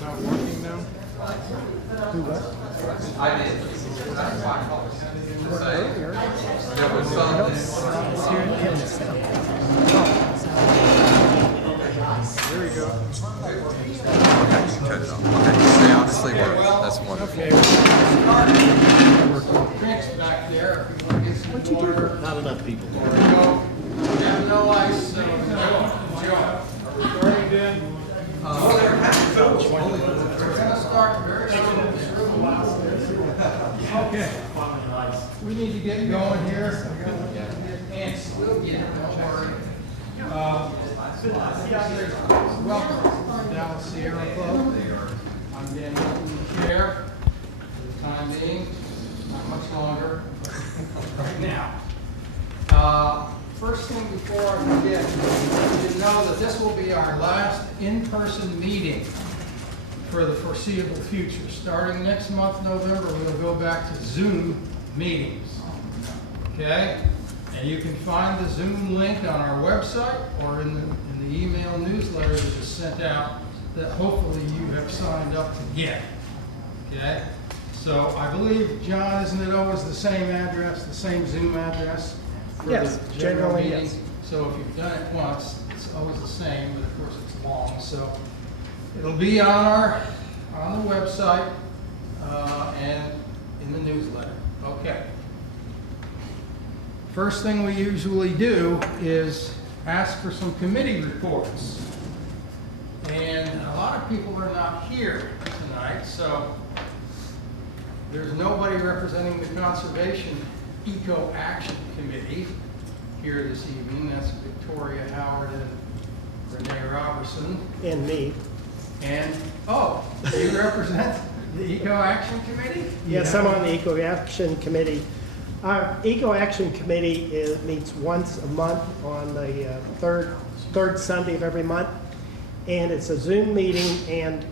not working now? Who what? I did. That's why I called it. To say, there was something. There we go. Okay, stay on the sleep work. That's wonderful. Drinks back there, if you want to get some water. Not enough people. There we go. We have no ice, so Joe. Are we starting then? We're going to start very soon. Okay. We need to get going here. And we'll get it, don't worry. Welcome to the Dallas Sierra Club. I'm Dan Milton, the chair for the time being, not much longer, but right now. First thing before I forget, you know that this will be our last in-person meeting for the foreseeable future. Starting next month, November, we'll go back to Zoom meetings. Okay? And you can find the Zoom link on our website or in the email newsletter that is sent out that hopefully you have signed up to get. Okay? So I believe, John, isn't it always the same address, the same Zoom address? For Yes, the general generally, meeting? yes. So if you've done it once, it's always the same, but of course it's long. So it'll be on the website and in the newsletter. Okay. First thing we usually do is ask for some committee reports. And a lot of people are not here tonight, so there's nobody representing the Conservation Eco Action Committee here this evening. That's Victoria Howard and Renee Robertson. And me. And, oh, you represent the Eco Action Committee? Yes, I'm on the Eco Action Committee. Our Eco Action Committee meets once a month on the third Sunday of every month. And it's a Zoom meeting, and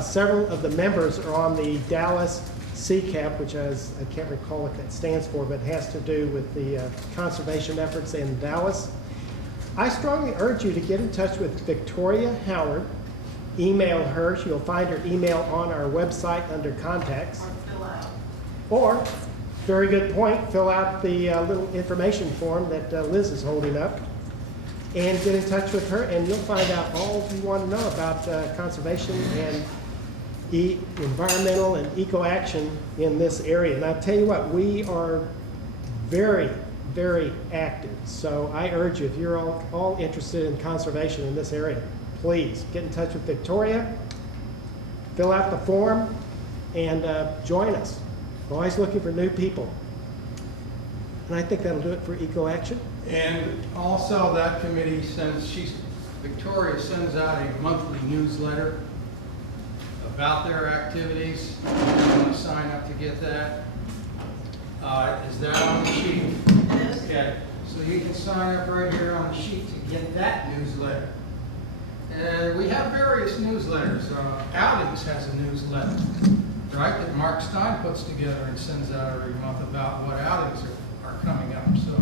several of the members are on the Dallas CCAP, which I can't recall what that stands for, but it has to do with the conservation efforts in Dallas. I strongly urge you to get in touch with Victoria Howard. Email her. You'll find her email on our website under contacts. Or fill out. Or, very good point, fill out the little information form that Liz is holding up and get in touch with her, and you'll find out all you want to know about conservation and environmental and eco-action in this area. And I tell you what, we are very, very active. So I urge you, if you're all interested in conservation in this area, please get in touch with Victoria, fill out the form, and join us. We're always looking for new people. And I think that'll do it for Eco-Action. And also that committee Victoria sends out a monthly newsletter about their activities. If you want to sign up to get that. Is that on the sheet? Yes. Okay, so you can sign up right here on the sheet to get that newsletter. And we have various newsletters. Outings has a newsletter, right, that Mark Stein puts together and sends out every month about what outings are coming up. So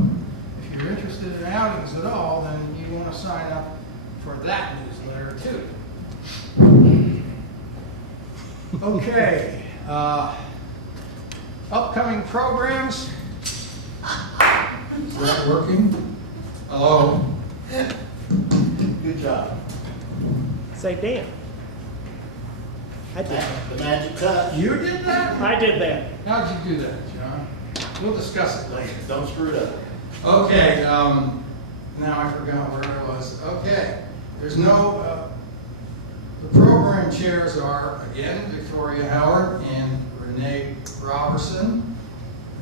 if you're interested in outings at all, then you want to sign up for that newsletter too. Okay. Upcoming programs. Is that working? Hello? Good job. Say, Dan. I did that. The magic touch. You did that? I did that. How'd you do that, John? We'll discuss it later. Don't screw it up. Okay, now I forgot where I was. Okay, there's no, the program chairs are, again, Victoria Howard and Renee Robertson.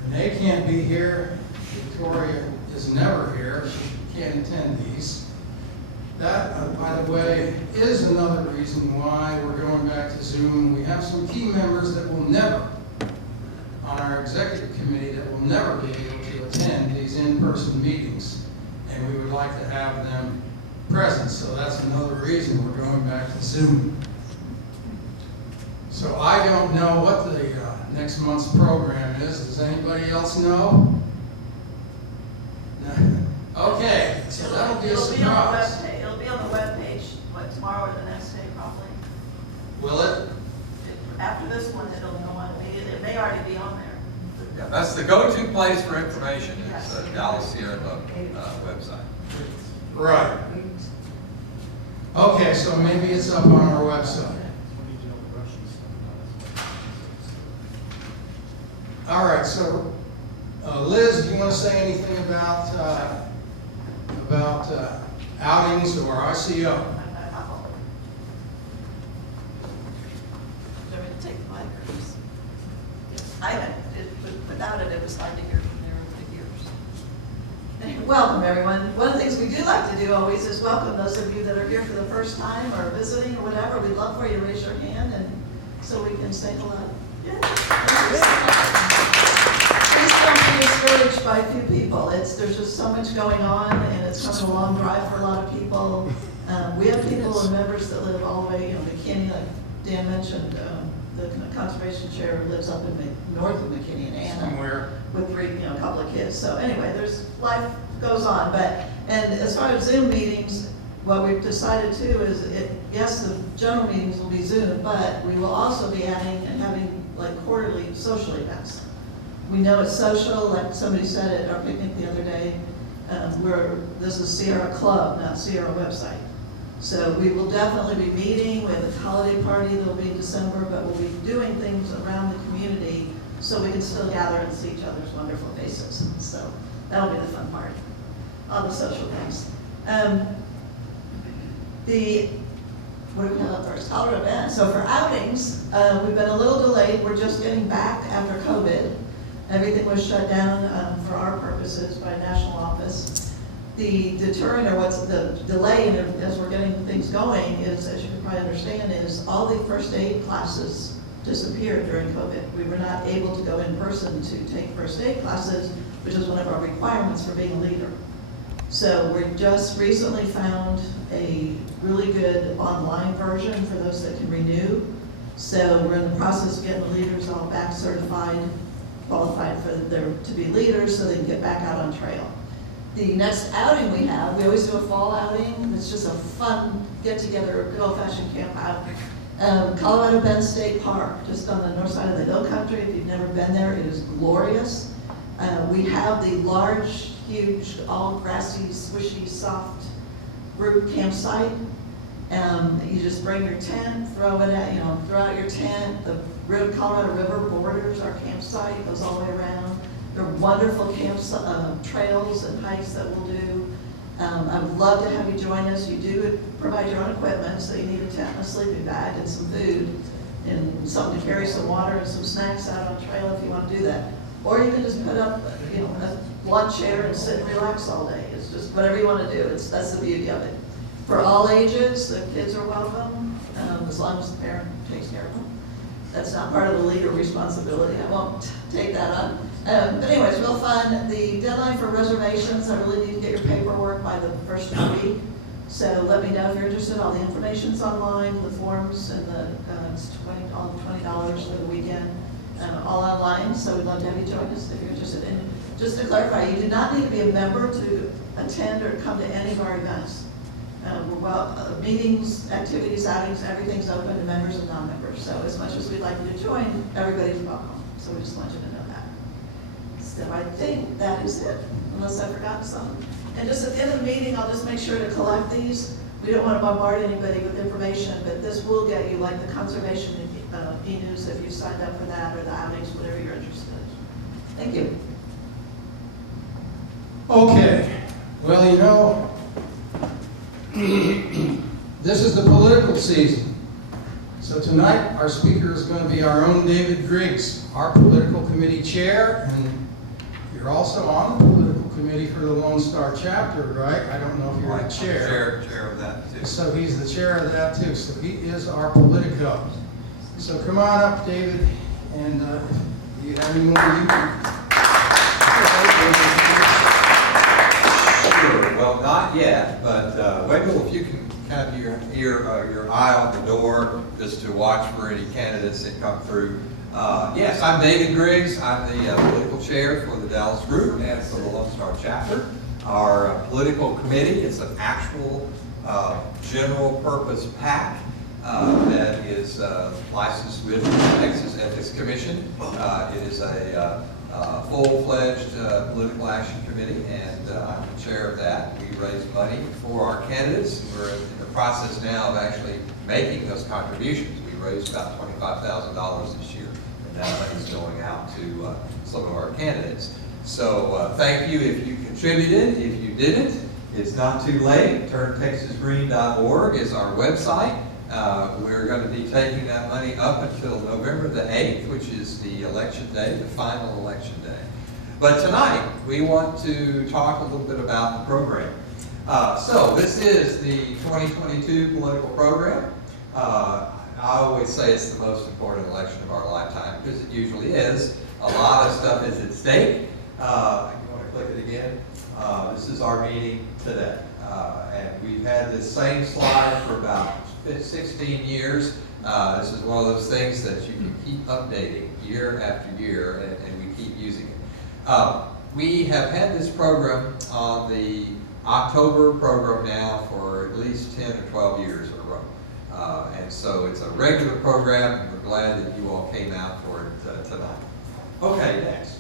Renee can't be here. Victoria is never here. She can't attend these. That, by the way, is another reason why we're going back to Zoom. We have some key members that will never, on our executive committee, that will never be able to attend these in-person meetings. And we would like to have them present, so that's another reason we're going back to Zoom. So I don't know what the next month's program is. Does anybody else know? No. Okay, so that'll be a surprise. It'll be on the webpage, what, tomorrow or the next day, probably. after this one, it'll go on, it may already be on there. Yeah, that's the go-to place for information, is Yes. Dallas Sierra website. Right. Okay, so maybe it's up on our website. All right, so Liz, do you want to say anything about outings or ICO? Let me take the mic or just- without it, it was hard to hear from there over the years. Welcome, everyone. One of the things we do like to do always is welcome those of you that are here for the first time or visiting or whatever. We'd love for you to raise your hand and so we can say hello. Yeah. Please don't be discouraged by a few people. There's just so much going on, and it's kind of a long drive for a lot of people. We have people and members that live all the way, McKinney, like Dan mentioned, the conservation chair lives up in north of McKinney and Anna. Somewhere. With three, a couple of kids. So anyway, life goes on. And as far as Zoom meetings, what we've decided too is, yes, the general meetings will be Zoom, but we will also be adding and having like quarterly social events. We know it's social, like somebody said at our picnic the other day, this is Sierra Club, not Sierra website. So we will definitely be meeting. We have a holiday party that will be in December, but we'll be doing things around the community so we can still gather and see each other's wonderful faces. So that'll be the fun part, all the social things. What do we have up first? Colorado event. So for outings, we've been a little delayed. We're just getting back after COVID. Everything was shut down for our purposes by national office. The deterrent, or what's the delay as we're getting things going is, as you can probably understand, is all the first aid classes disappeared during COVID. We were not able to go in person to take first aid classes, which is one of our requirements for being a leader. So we just recently found a really good online version for those that can renew. So we're in the process of getting the leaders all back certified, qualified for to be leaders so they can get back out on trail. The next outing we always do a fall outing. It's just a fun get-together, good old-fashioned camp out. Colorado Bend State Park, just on the north side of the hill country. If you've never been there, it is glorious. We have the large, huge, all grassy, swishy, soft group campsite. You just bring your tent, throw out your tent. The Colorado River borders our campsite, goes all the way around. There are wonderful trails and hikes that we'll do. I would love to have you join us. You do provide your own equipment, so you need a tent and a sleeping bag and some food and something to carry, some water and some snacks out on trail if you want to do that. Or you can just put up, a lawn chair and sit and relax all day. It's just whatever you want to do. That's the beauty of it. For all ages, the kids are welcome, as long as the parent takes care of them. That's not part of the leader responsibility. I won't take that on. But anyways, real fun. The deadline for reservations, I really need to get your paperwork by the first of the week. So let me know if you're interested. All the information's online, the forms, and it's all $20 for the weekend, all online. So we'd love to have you join us if you're interested. And just to clarify, you do not need to be a member to attend or come to any of our events. Meetings, activities, outings, everything's open to members and non-members. So as much as we'd like you to join, everybody's welcome. So we just want you to know that. So I think that is it, unless I've forgotten something. And just at the end of the meeting, I'll just make sure to collect these. We don't want to bombard anybody with information, but this will get you like the conservation e-news if you signed up for that, or the outings, whatever you're interested in. Thank you. Okay, well, this is the political season. So tonight, our speaker is going to be our own David Griggs, our political committee chair, and you're also on the political committee for the Lone Star chapter, right? I don't know if you're the chair. Chair of that too. So he's the chair of that too. So he is our politico. So come on up, David, and if you have any more, you can. Sure. Well, not yet, but Wendell, if you can have your eye on the door just to watch for any candidates that come through. Yes, I'm David Griggs. I'm the political chair for the Dallas group and for the Lone Star chapter. Our political committee is an actual general purpose PAC. that is licensed with the Texas Ethics Commission. It is a full-fledged political action committee, and I'm the chair of that. We raise money for our candidates. We're in the process now of actually making those contributions. We raised about $25,000 this year, and that money is going out to some of our candidates. So thank you if you contributed. If you didn't, it's not too late. TurnTexasGreen.org is our website. We're going to be taking that money up until November the 8th, which is the election day, the final election day. But tonight, we want to talk a little bit about the program. So this is the 2022 political program. I always say it's the most important election of our lifetime, because it usually is. A lot of stuff is at stake. You want to click it again? This is our meeting today. And we've had this same slide for about 16 years. This is one of those things that you can keep updating year after year, and we keep using it. We have had this program on the October program now for at least 10 or 12 years in a row. And so it's a regular program, and we're glad that you all came out for it tonight. Okay, next.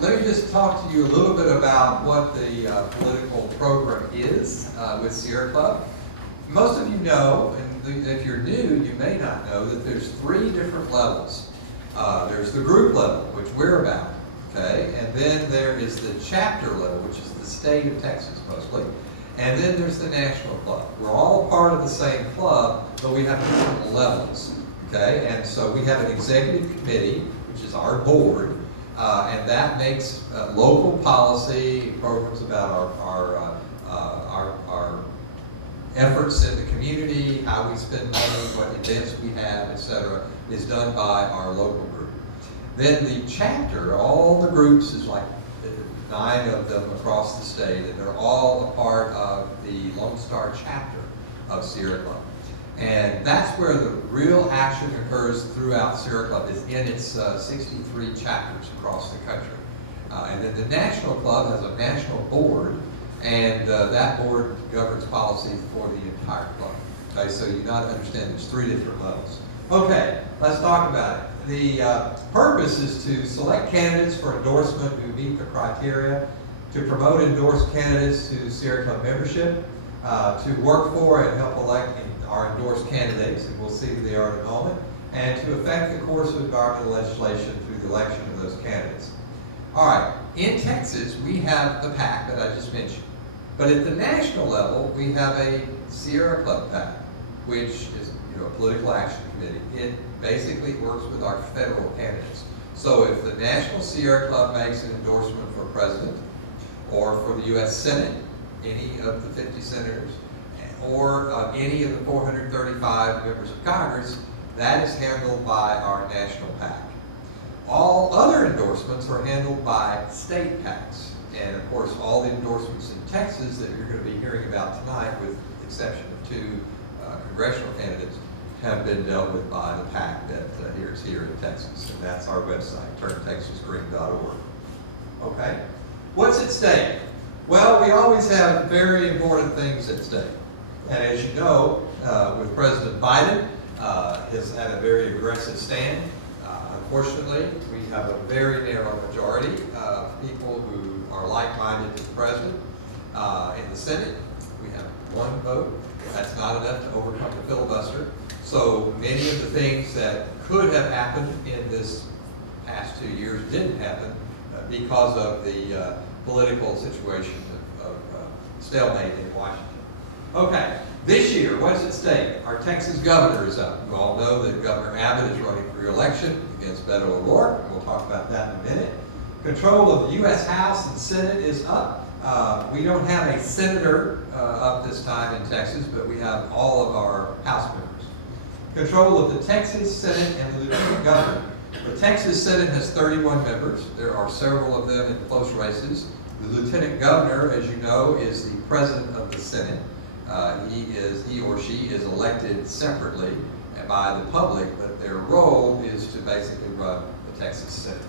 Let me just talk to you a little bit about what the political program is with Sierra Club. Most of you know, and if you're new, you may not know, that there's 3 different levels. There's the group level, which we're about, okay? And then there is the chapter level, which is the state of Texas mostly. And then there's the national club. We're all part of the same club, but we have different levels, okay? And so we have an executive committee, which is our board, and that makes local policy programs about our efforts in the community, how we spend money, what events we have, etc., is done by our local group. Then the chapter, all the groups, is like 9 of them across the state, and they're all a part of the Lone Star chapter of Sierra Club. And that's where the real action occurs throughout Sierra Club, is in its 63 chapters across the country. And then the National Club has a national board, and that board governs policy for the entire club. Okay, so you got to understand there's 3 different levels. Okay, let's talk about it. The purpose is to select candidates for endorsement who meet the criteria, to promote endorsed candidates to Sierra Club membership, to work for and help elect our endorsed candidates, and we'll see who they are in a moment, and to affect the course of environmental legislation through the election of those candidates. All right, in Texas, we have the PAC that I just mentioned. But at the national level, we have a Sierra Club PAC, which is a political action committee. It basically works with our federal candidates. So if the National Sierra Club makes an endorsement for president, or for the U.S. Senate, any of the 50 senators, or any of the 435 members of Congress, that is handled by our national PAC. All other endorsements are handled by state PACs. And of course, all the endorsements in Texas that you're going to be hearing about tonight, with the exception of 2 congressional candidates, have been dealt with by the PAC that is here in Texas. And that's our website, TurnTexasGreen.org. Okay? What's at stake? Well, we always have very important things at stake. And as you know, with President Biden, has had a very aggressive stand. Unfortunately, we have a very narrow majority of people who are like-minded to the president. In the Senate, we have 1 vote. That's not enough to overcome the filibuster. So many of the things that could have happened in this past 2 years didn't happen because of the political situation of stalemate in Washington. Okay, this year, what's at stake? Our Texas governor is up. You all know that Governor Abbott is running for re-election against Beto O'Rourke, and we'll talk about that in a minute. Control of the U.S. House and Senate is up. We don't have a senator up this time in Texas, but we have all of our House members. Control of the Texas Senate and the Lieutenant Governor. The Texas Senate has 31 members. There are several of them in close races. The Lieutenant Governor, as you know, is the President of the Senate. He or she is elected separately by the public, but their role is to basically run the Texas Senate.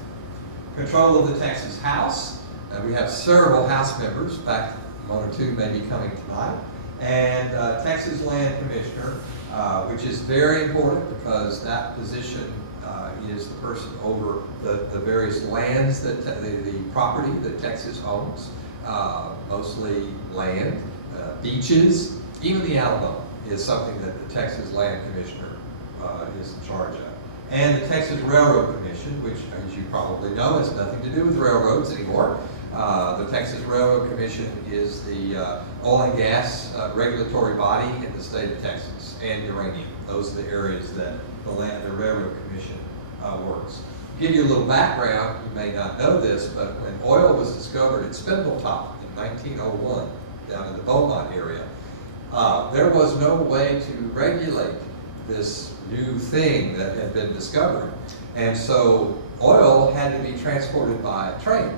Control of the Texas House. We have several House members. In fact, 1 or 2 may be coming tonight. and Texas Land Commissioner, which is very important because that position is the person over the various lands that the property that Texas owns, mostly land, beaches, even the Alamo is something that the Texas Land Commissioner is in charge of. And the Texas Railroad Commission, which, as you probably know, has nothing to do with railroads anymore. The Texas Railroad Commission is the oil and gas regulatory body in the state of Texas, and uranium. Those are the areas that the Railroad Commission works. To give you a little background, you may not know this, but when oil was discovered at Spindletop in 1901, down in the Beaumont area, there was no way to regulate this new thing that had been discovered. And so oil had to be transported by train.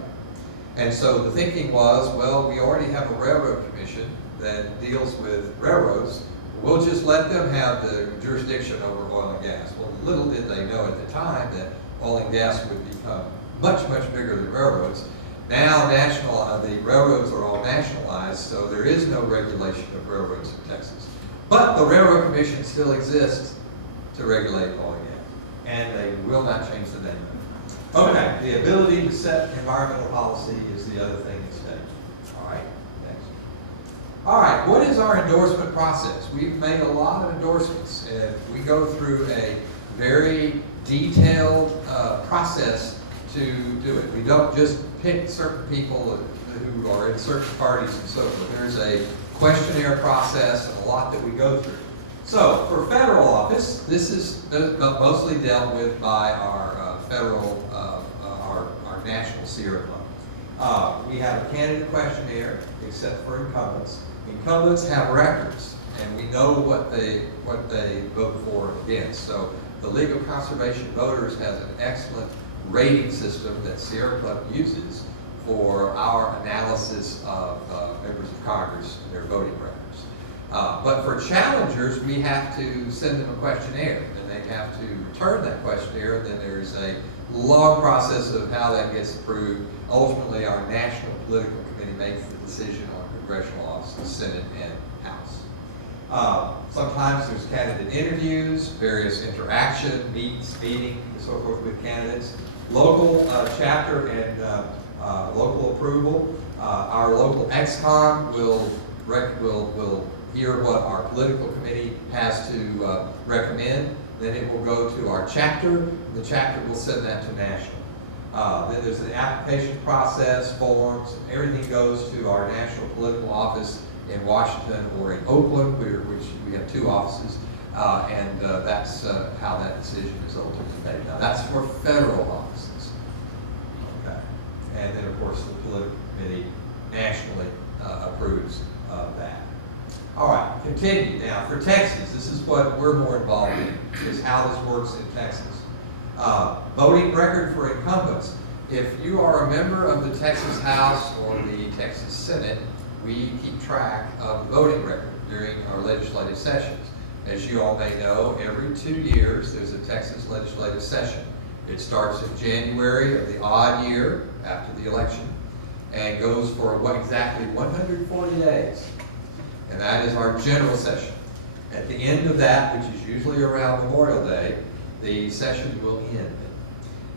And so the thinking was, well, we already have a railroad commission that deals with railroads. We'll just let them have the jurisdiction over oil and gas. Well, little did they know at the time that oil and gas would become much, much bigger than railroads. Now the railroads are all nationalized, so there is no regulation of railroads in Texas. But the Railroad Commission still exists to regulate oil and gas, and they will not change the name of it. Okay, the ability to set environmental policy is the other thing in state. All right, next. All right, what is our endorsement process? We've made a lot of endorsements, and we go through a very detailed process to do it. We don't just pick certain people who are in certain parties and so forth. There's a questionnaire process and a lot that we go through. So for federal office, this is mostly dealt with by our federal, our national Sierra Club. We have a candidate questionnaire, except for incumbents. Incumbents have records, and we know what they vote for and against. So the League of Conservation Voters has an excellent rating system that Sierra Club uses for our analysis of members of Congress and their voting records. But for challengers, we have to send them a questionnaire, and they have to return that questionnaire, and then there's a long process of how that gets approved. Ultimately, our National Political Committee makes the decision on congressional offices, Senate and House. Sometimes there's candidate interviews, various interaction, meeting, and so forth with candidates. Local chapter and local approval. Our local ex-con will hear what our political committee has to recommend. Then it will go to our chapter. And the chapter will send that to national. Then there's an application process, forms, and everything goes to our national political office in Washington or in Oakland, which we have two offices. And that's how that decision is ultimately made. Now that's for federal offices. Okay. And then of course the political committee nationally approves of that. All right, continue. Now for Texas, this is what we're more involved in, is how this works in Texas. Voting record for incumbents. If you are a member of the Texas House or the Texas Senate, we keep track of the voting record during our legislative sessions. As you all may know, every 2 years there's a Texas legislative session. It starts in January of the odd year after the election and goes for exactly 140 days. And that is our general session. At the end of that, which is usually around Memorial Day, the session will end.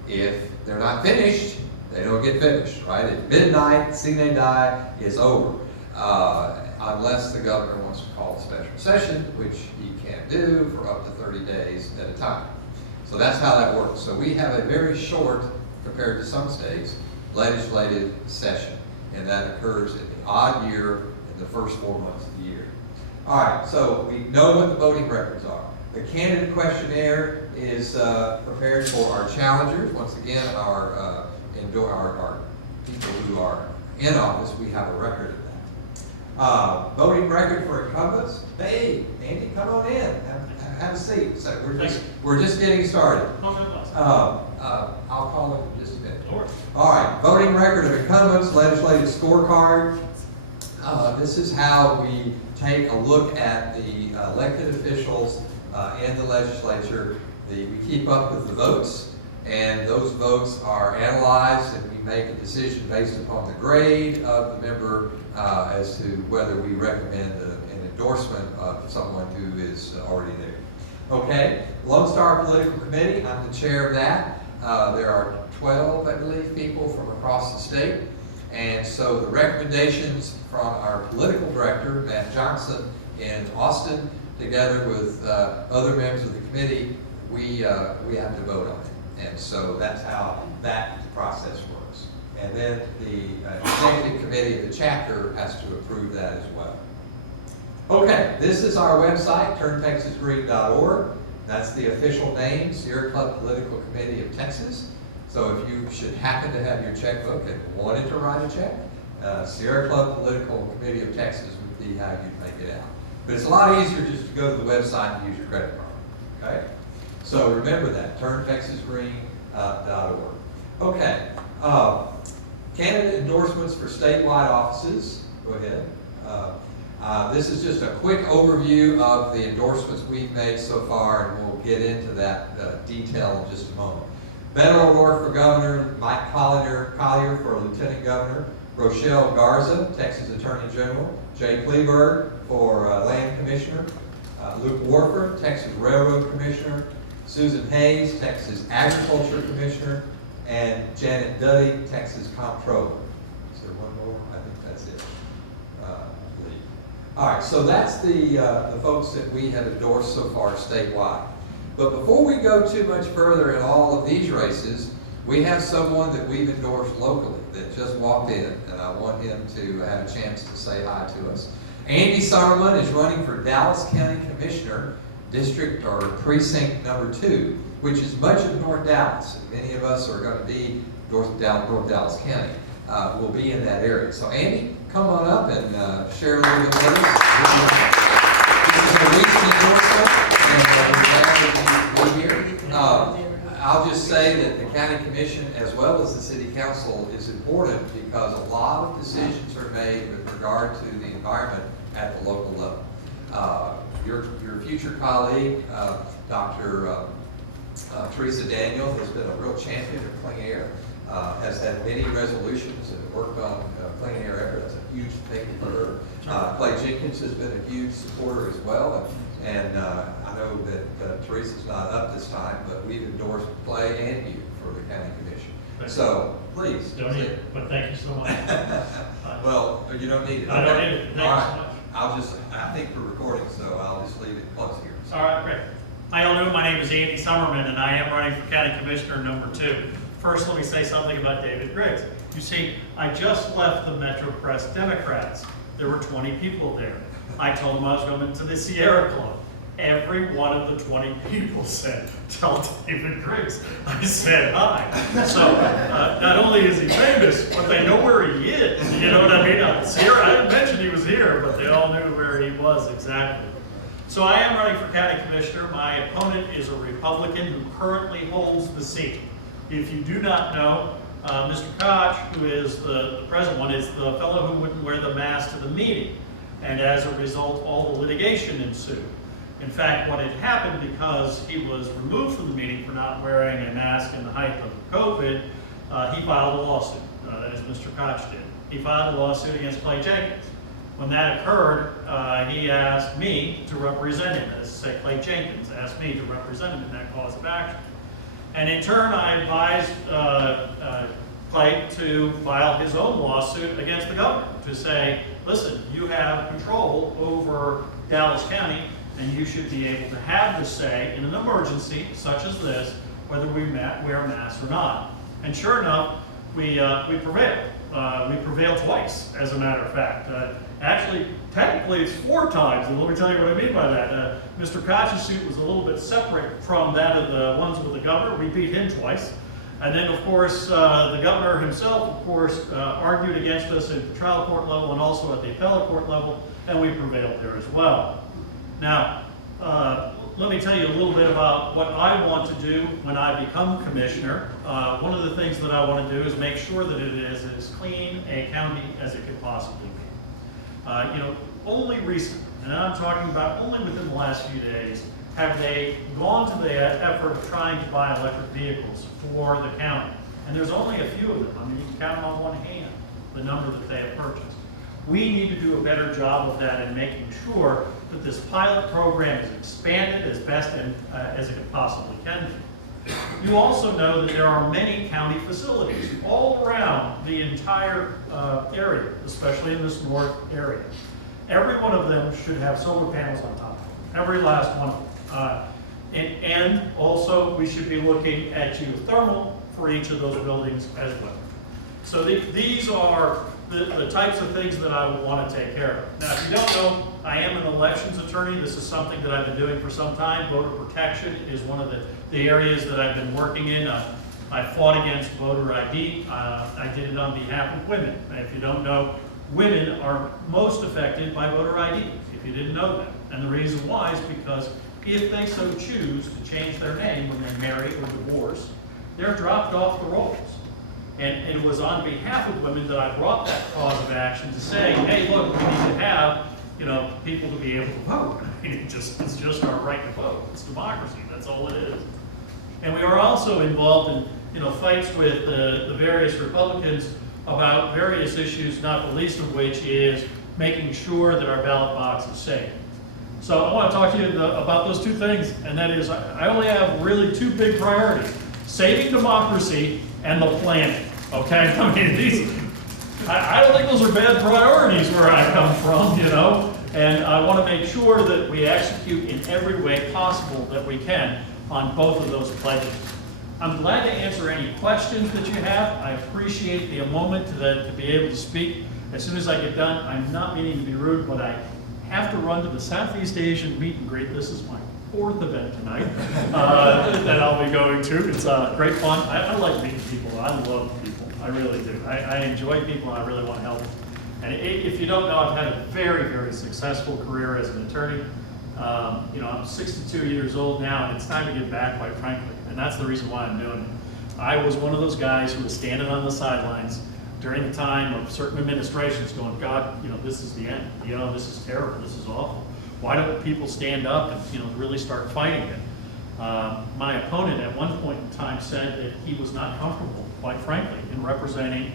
If they're not finished, they don't get finished, right? At midnight, sine die is over. Unless the governor wants to call a special session, which he can do for up to 30 days at a time. So that's how that works. So we have a very short, compared to some states, legislative session. And that occurs in the odd year in the first 4 months of the year. All right, so we know what the voting records are. The candidate questionnaire is prepared for our challengers. Once again, our people who are in office, we have a record of that. Voting record for incumbents. Hey, Andy, come on in. Have a seat. So we're just getting started. I'll call him in just a minute. All right, voting record of incumbents, legislative scorecard. This is how we take a look at the elected officials in the legislature. We keep up with the votes, and those votes are analyzed, and we make a decision based upon the grade of the member as to whether we recommend an endorsement of someone who is already there. Okay, Lone Star Political Committee, I'm the chair of that. There are 12, I believe, people from across the state. And so the recommendations from our political director, Matt Johnson, in Austin, together with other members of the committee, we have to vote on it. And so that's how that process works. And then the executive committee of the chapter has to approve that as well. Okay, this is our website, turntexasgreen.org. That's the official name, Sierra Club Political Committee of Texas. So if you should happen to have your checkbook and wanted to write a check, Sierra Club Political Committee of Texas would be how you'd make it out. But it's a lot easier just to go to the website and use your credit card, okay? So remember that, turntexasgreen.org. Okay, candidate endorsements for statewide offices. Go ahead. This is just a quick overview of the endorsements we've made so far, and we'll get into that detail in just a moment. Beto O'Rourke for governor, Mike Collier for lieutenant governor, Rochelle Garza, Texas Attorney General, Jay Kleberg for land commissioner, Luke Warford, Texas Railroad Commissioner, Susan Hayes, Texas Agriculture Commissioner, and Janet Duddy, Texas Comptroller. Is there one more? I think that's it. I believe. All right, so that's the folks that we have endorsed so far statewide. But before we go too much further in all of these races, we have someone that we've endorsed locally that just walked in, and I want him to have a chance to say hi to us. Andy Summerlin is running for Dallas County Commissioner, District or Precinct number 2, which is much of North Dallas, and many of us are going to be North Dallas County. Will be in that area. So Andy, come on up and share a little bit with us. This is a recent endorsement, and we're glad that you be here. I'll just say that the County Commission, as well as the City Council, is important because a lot of decisions are made with regard to the environment at the local level. Your future colleague, Dr. Teresa Daniel, has been a real champion of clean air, has had many resolutions and worked on clean air effort. That's a huge thing for her. Clay Jenkins has been a huge supporter as well. And I know that Teresa's not up this time, but we've endorsed Clay and you for the county commission. So please. Don't need it, but thank you so much. Well, you don't need it. I don't need it. Thank you All right. so much. I think we're recording, so I'll just leave it close here. So. All right, great. Hi, all know, my name is Andy Summerman, and I am running for County Commissioner number 2. First, let me say something about David Griggs. You see, I just left the Metro Press Democrats. There were 20 people there. I told them I was coming to the Sierra Club. Every one of the 20 people said, "Tell David Griggs I said hi." So not only is he famous, but they know where he is. You know what I mean? Sierra, I didn't mention he was here, but they all knew where he was exactly. So I am running for County Commissioner. My opponent is a Republican who currently holds the seat. If you do not know, Mr. Koch, who is the present one, is the fellow who wouldn't wear the mask to the meeting. And as a result, all the litigation ensued. In fact, what had happened, because he was removed from the meeting for not wearing a mask in the height of COVID, he filed a lawsuit. That is, Mr. Koch did. He filed a lawsuit against Clay Jenkins. When that occurred, he asked me to represent him. That is to say, Clay Jenkins asked me to represent him in that cause of action. And in turn, I advised Clay to file his own lawsuit against the governor to say, listen, you have control over Dallas County, and you should be able to have the say in an emergency such as this, whether we wear masks or not. And sure enough, we prevailed. We prevailed twice, as a matter of fact. Actually, technically, it's 4 times, and let me tell you what I mean by that. Mr. Koch's suit was a little bit separate from that of the ones with the governor. We beat him twice. And then, of course, the governor himself, of course, argued against us at the trial court level and also at the appellate court level, and we prevailed there as well. Now, let me tell you a little bit about what I want to do when I become commissioner. One of the things that I want to do is make sure that it is as clean a county as it could possibly be. Only recently, and I'm talking about only within the last few days, have they gone to the effort of trying to buy electric vehicles for the county. And there's only a few of them. I mean, you can count them on one hand, the number that they have purchased. We need to do a better job of that and making sure that this pilot program is expanded as best as it possibly can be. You also know that there are many county facilities all around the entire area, especially in this north area. Every one of them should have solar panels on top of them, every last one of them. And also, we should be looking at geothermal for each of those buildings as well. So these are the types of things that I would want to take care of. Now, if you don't know, I am an elections attorney. This is something that I've been doing for some time. Voter protection is one of the areas that I've been working in. I fought against voter ID. I did it on behalf of women. If you don't know, women are most affected by voter ID, if you didn't know that. And the reason why is because if they so choose to change their name when they marry or divorce, they're dropped off the rolls. And it was on behalf of women that I brought that cause of action to say, hey, look, we need to have, people to be able to vote. I mean, it's just our right to vote. It's democracy. That's all it is. And we are also involved in, fights with the various Republicans about various issues, not the least of which is making sure that our ballot box is safe. So I want to talk to you about those two things, and that is I only have really two big priorities: saving democracy and the planet. Okay, I mean I don't think those are bad priorities where I come from, and I want to make sure that we execute in every way possible that we can on both of those pledges. I'm glad to answer any questions that you have. I appreciate the moment to be able to speak. As soon as I get done, I'm not meaning to be rude, but I have to run to the Southeast Asian meet and greet. This is my 4th event tonight that I'll be going to. It's great fun. I like meeting people. I love people. I really do. I enjoy people, and I really want to help them. And if you don't know, I've had a very, very successful career as an attorney. I'm 62 years old now, and it's time to give back, quite frankly. And that's the reason why I'm doing it. I was one of those guys who was standing on the sidelines during the time of certain administrations going, God, this is the end. This is terrible. This is awful. Why don't people stand up and, really start fighting it? My opponent at one point in time said that he was not comfortable, quite frankly, in representing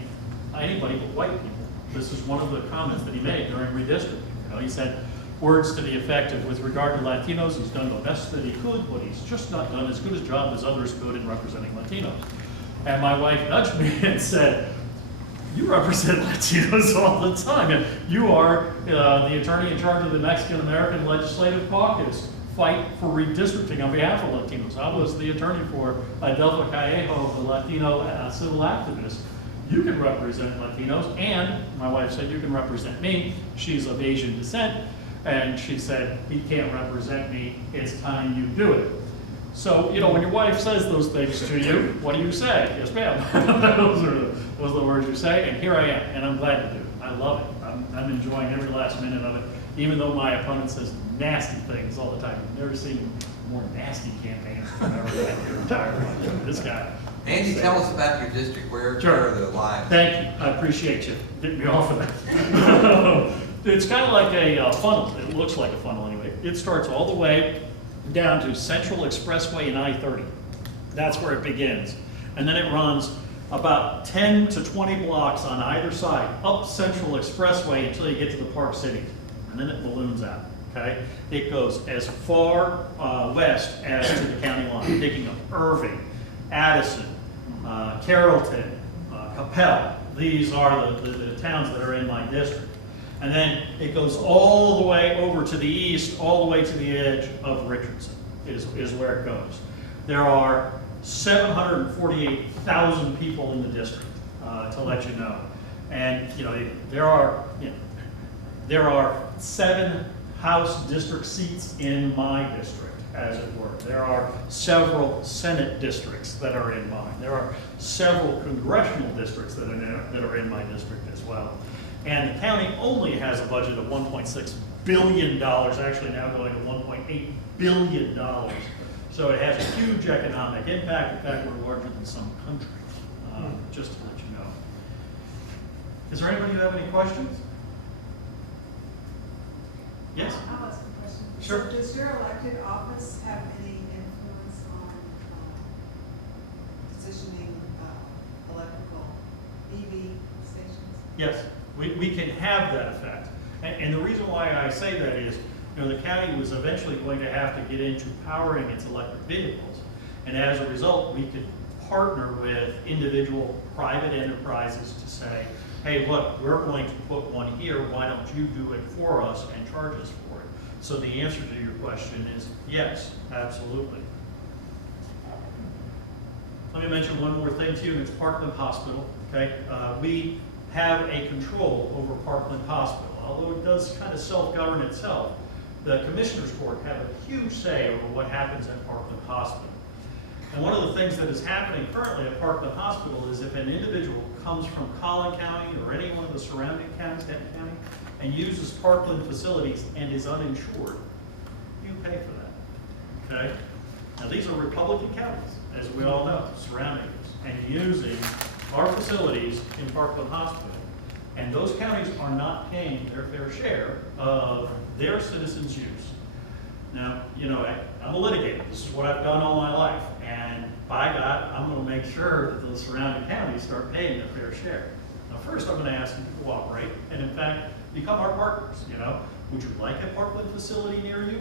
anybody but white people. This is one of the comments that he made during redistricting. He said words to the effect of, with regard to Latinos, he's done the best that he could, but he's just not done as good a job as others could in representing Latinos. And my wife nudged me and said, you represent Latinos all the time. And you are the attorney in charge of the Mexican American Legislative Caucus. Fight for redistricting on behalf of Latinos. I was the attorney for Delta Callejo, the Latino civil activist. You can represent Latinos, and my wife said you can represent me. She's of Asian descent, and she said, he can't represent me, it's time you do it. So, when your wife says those things to you, what do you say? Yes, ma'am. those are the words you say, and here I am, and I'm glad to do it. I love it. I'm enjoying every last minute of it, even though my opponent says nasty things all the time. I've never seen more nasty campaigns than I've ever had in your entire life. This guy. Andy, tell us about your district. Where are the lines? Thank you. I appreciate you getting me off of that. It's kind of like a funnel. It looks like a funnel anyway. It starts all the way down to Central Expressway and I-30. That's where it begins. And then it runs about 10 to 20 blocks on either side up Central Expressway until you get to the Park City. And then it balloons out, okay? It goes as far west as to the county line, picking up Irving, Addison, Carrollton, Capel. These are the towns that are in my district. And then it goes all the way over to the east, all the way to the edge of Richardson is where it goes. There are 748,000 people in the district, to let you know. And there are 7 House district seats in my district, as it were. There are several Senate districts that are in mine. There are several congressional districts that are in my district as well. And the county only has a budget of $1.6 billion, actually now going to $1.8 billion. So it has a huge economic impact. In fact, we're larger than some countries, just to let you know. Is there anybody who have any questions? Yes? I'll ask a question. Sure. So does your elected office have any influence on positioning electrical EV stations? Yes. We can have that effect. And the reason why I say that is, the county was eventually going to have to get into powering its electric vehicles. And as a result, we could partner with individual private enterprises to say, hey, look, we're going to put one here, why don't you do it for us and charge us for it? So the answer to your question is yes, absolutely. Let me mention one more thing to you, and it's Parkland Hospital, okay? We have a control over Parkland Hospital, although it does kind of self-govern itself. The Commissioners Court have a huge say over what happens at Parkland Hospital. And one of the things that is happening currently at Parkland Hospital is if an individual comes from Collin County or any one of the surrounding counties, Denton County, and uses Parkland facilities and is uninsured, you pay for that, okay? Now these are Republican counties, as we all know, surrounding us, and using our facilities in Parkland Hospital. And those counties are not paying their fair share of their citizens' use. Now, I'm a litigator. This is what I've done all my life. And by God, I'm going to make sure that those surrounding counties start paying their fair share. Now, first, I'm going to ask them to cooperate and, in fact, become our partners. Would you like a Parkland facility near you?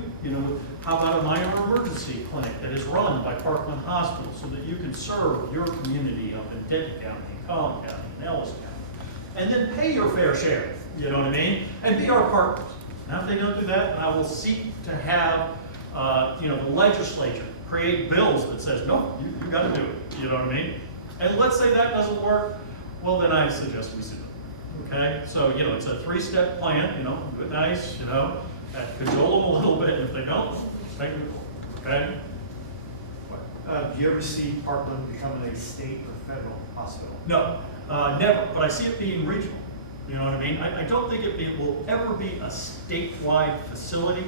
How about a minor emergency clinic that is run by Parkland Hospital so that you can serve your community up in Denton County, Collin County, and Ellis County? And then pay your fair share, you know what I mean? And be our partners. Now, if they don't do that, I will seek to have, the legislature create bills that says, no, you got to do it, you know what I mean? And let's say that doesn't work, well, then I suggest we sue them, okay? So, it's a 3-step plan, do it nice, cajole them a little bit, and if they don't, make them, okay? Do you ever see Parkland becoming a state or federal hospital? No, never, but I see it being regional. You know what I mean? I don't think it will ever be a statewide facility.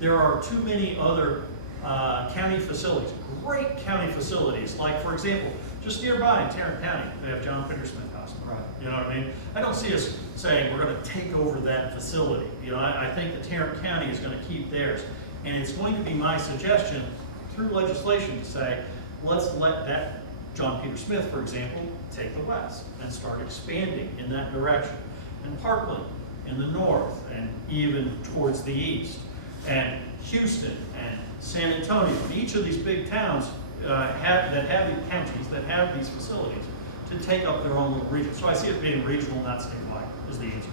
There are too many other county facilities, great county facilities, like, for example, just nearby in Tarrant County, they have John Peter Smith Hospital. Right. You know what I mean? I don't see us saying we're going to take over that facility. I think that Tarrant County is going to keep theirs. And it's going to be my suggestion through legislation to say, let's let that John Peter Smith, for example, take the west and start expanding in that direction. And Parkland in the north and even towards the east. And Houston and San Antonio, and each of these big towns have these counties that have these facilities to take up their own little region. So I see it being regional, not statewide, is the answer.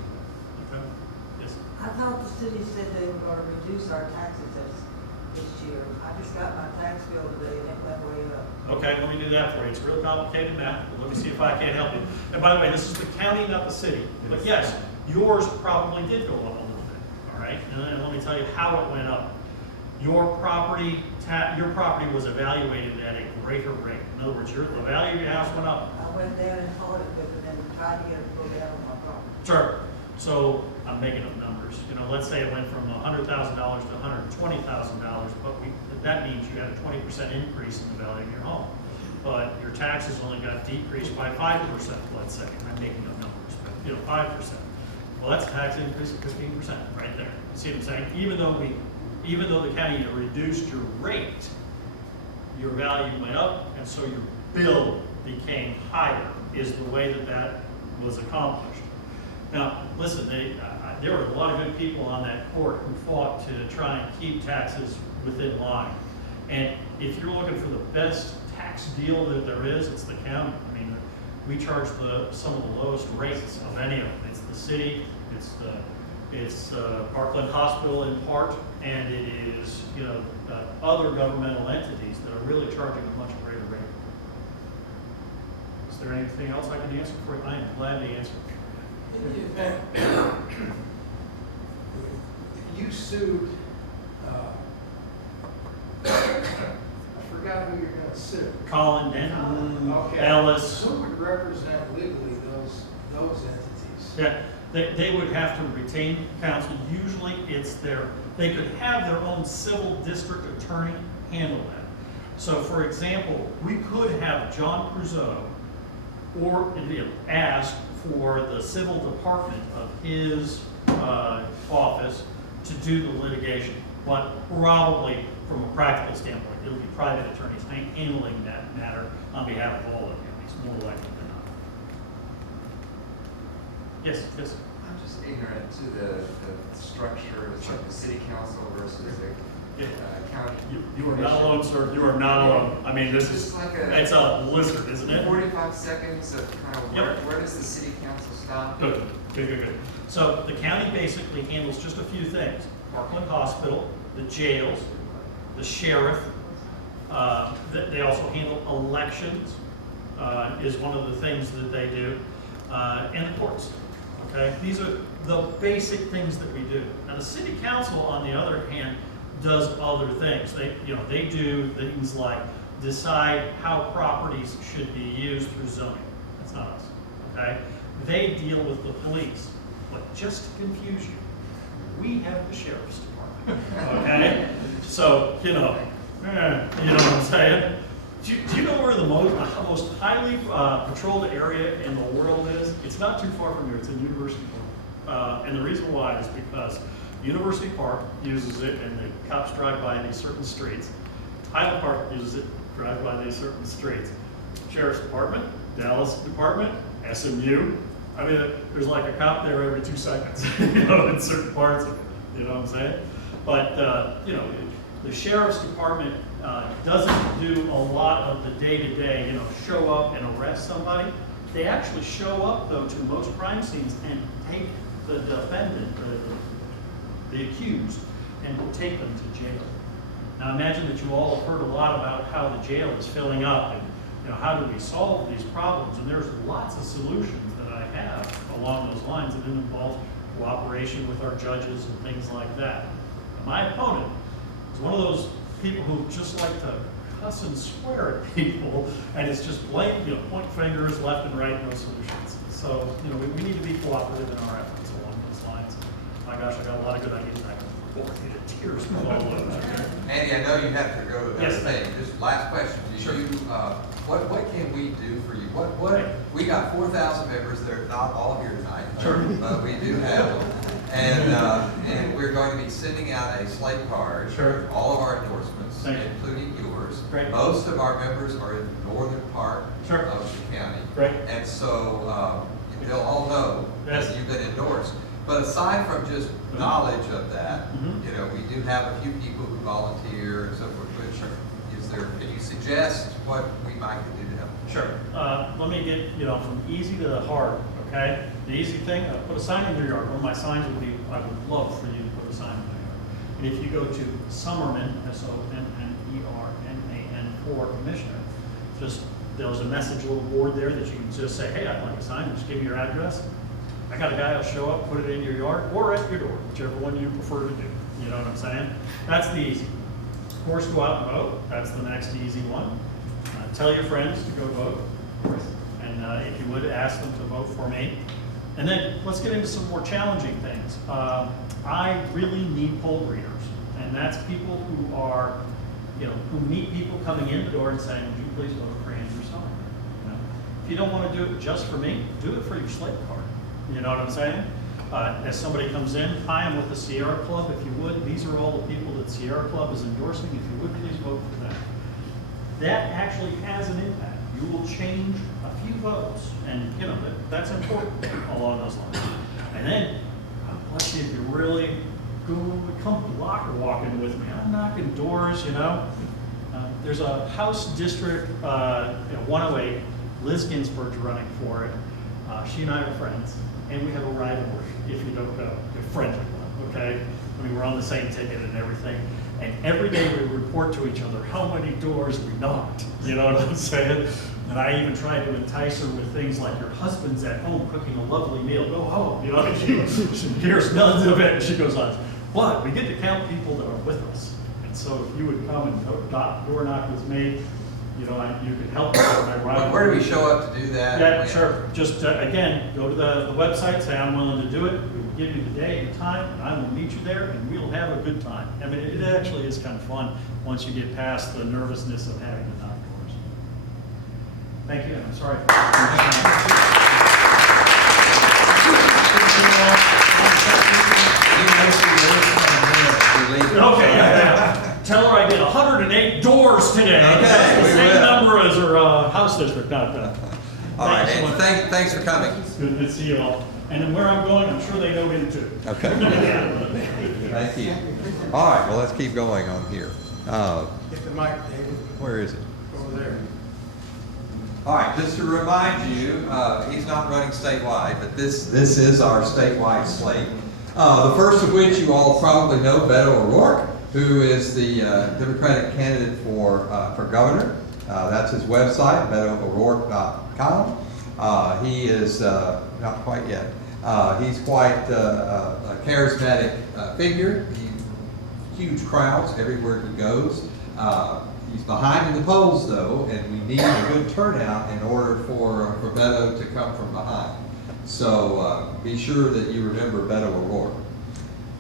Okay? Yes? I thought the city said they were going to reduce our taxes this year. I just got my tax bill today and it went way up. Okay, let me do that for you. It's real complicated math, but let me see if I can't help you. And by the way, this is the county, not the city. But yes, yours probably did go up a little bit, all right? And then let me tell you how it went up. Your property was evaluated at a greater rate. In other words, the value of your house went up. I went down and hauled it with it and tried to get it to go down on my property. Sure. So I'm making up numbers. Let's say it went from $100,000 to $120,000, but that means you had a 20% increase in the value of your home. But your taxes only got decreased by 5%, let's say. I'm making up numbers, but 5%. Well, that's a tax increase of 15% right there. You see what I'm saying? Even though the county reduced your rate, your value went up, and so your bill became higher, is the way that was accomplished. Now, listen, there were a lot of good people on that court who fought to try and keep taxes within line. And if you're looking for the best tax deal that there is, it's the county. I mean, we charge some of the lowest rates of any of them. It's the city, it's Parkland Hospital in part, and it is other governmental entities that are really charging a much greater rate. Is there anything else I can answer for you? I am glad to answer. You sued, I forgot who you're going to sue. Collin, Denton, Okay. Ellis. Who would represent legally those entities? Yeah, they would have to retain counsel. Usually they could have their own civil district attorney handle that. So for example, we could have John Crusoe or ask for the civil department of his office to do the litigation. But probably from a practical standpoint, it'll be private attorneys handling that matter on behalf of all of the counties, more likely than not. Yes, yes. I'm just ignorant to the structure, it's like the city council versus the county. You are not alone, sir. You are not alone. I mean, this is, Just like it's a lizard, isn't it? 45 seconds of kind of where does the city council stop? Good, good, good, good. So the county basically handles just a few things. Parkland Hospital, the jails, the sheriff. They also handle elections, is one of the things that they do, and the courts. Okay, these are the basic things that we do. Now the city council, on the other hand, does other things. They do things like decide how properties should be used through zoning. That's not us. Okay, they deal with the police. But just to confuse you, we have the sheriff's department. Okay, so you know what I'm saying. Do you know where the most highly patrolled area in the world is? It's not too far from here. It's in University Park. And the reason why is because University Park uses it and the cops drive by these certain streets. Highland Park uses it, drive by these certain streets. Sheriff's Department, Dallas Department, SMU. I mean, there's like a cop there every 2 seconds, in certain parts of it, you know what I'm saying? But, the Sheriff's Department doesn't do a lot of the day-to-day, show up and arrest somebody. They actually show up, though, to most crime scenes and take the defendant, the accused, and will take them to jail. Now imagine that you all have heard a lot about how the jail is filling up and how do we solve these problems, and there's lots of solutions that I have along those lines, and it involves cooperation with our judges and things like that. My opponent is one of those people who just like to cuss and swear at people, and it's just blatant, point fingers left and right, no solutions. So, we need to be cooperative in our efforts along those lines. My gosh, I got a lot of good ideas. I can bore you to tears with all of those. Andy, I know you have to go to Yes, that thing. Just last question. Sure. What can we do for you? We got 4,000 members. They're not all here tonight. Sure. But we do have them. And we're going to be sending out a slate card. Sure. With all of our endorsements, Thank you. including yours. Great. Most of our members are in the northern part Sure. of the county. Great. And so they'll all know Yes. that you've been endorsed. But aside from just knowledge of that, Mhm. we do have a few people who volunteer and so forth. But can you suggest what we might do to help? Sure. Let me get, from easy to hard, okay? The easy thing, put a sign in your yard. One of my signs would be, I would love for you to put a sign in my yard. And if you go to Summerman, SOMMERMAN for commissioner, there's a message little board there that you can just say, hey, I'd like a sign, just give me your address. I got a guy who'll show up, put it in your yard, or at your door, whichever one you prefer to do. You know what I'm saying? That's the easy. Of course, go out and vote. That's the next easy one. Tell your friends to go vote. And if you would, ask them to vote for me. And then let's get into some more challenging things. I really need poll readers. And that's people who are, who meet people coming in the door and saying, would you please vote for Andrew Summerman? If you don't want to do it just for me, do it for your slate card. You know what I'm saying? As somebody comes in, hi, I'm with the Sierra Club. If you would, these are all the people that Sierra Club is endorsing. If you would, please vote for them. That actually has an impact. You will change a few votes, and that's important along those lines. And then, let's see if you really come locker walking with me. I'm knocking doors, There's a House District 108. Liz Ginsburg's running for it. She and I are friends, and we have a rivalry, if you don't know. We're friendly one, okay? I mean, we're on the same ticket and everything. And every day we report to each other how many doors we knocked. You know what I'm saying? And I even tried to entice her with things like, your husband's at home cooking a lovely meal, go home. And she hears none of it, and she goes on. But we get to count people that are with us. And so if you would come and door knock with me, you can help me with my rivalry. Where do we show up to do that? Yeah, sure. Just, again, go to the website, say I'm willing to do it. We will give you the day and time, and I will meet you there, and we'll have a good time. I mean, it actually is kind of fun once you get past the nervousness of having to knock doors. Thank you, and I'm sorry Okay, yeah. Tell her I did 108 doors today. Okay, That's the we same will. number as her house district. All right, and thanks for coming. Good to see you all. And then where I'm going, I'm sure they know him too. Okay. Thank you. All right, well, let's keep going on here. Get the mic, David, Where is it? over there. All right, just to remind you, he's not running statewide, but this is our statewide slate. The first of which you all probably know, Beto O'Rourke, who is the Democratic candidate for governor. That's his website, BetoO'Rourke.com. He is, not quite yet, he's quite a charismatic figure. Huge crowds everywhere he goes. He's behind in the polls though, and we need a good turnout in order for Beto to come from behind. So be sure that you remember Beto O'Rourke.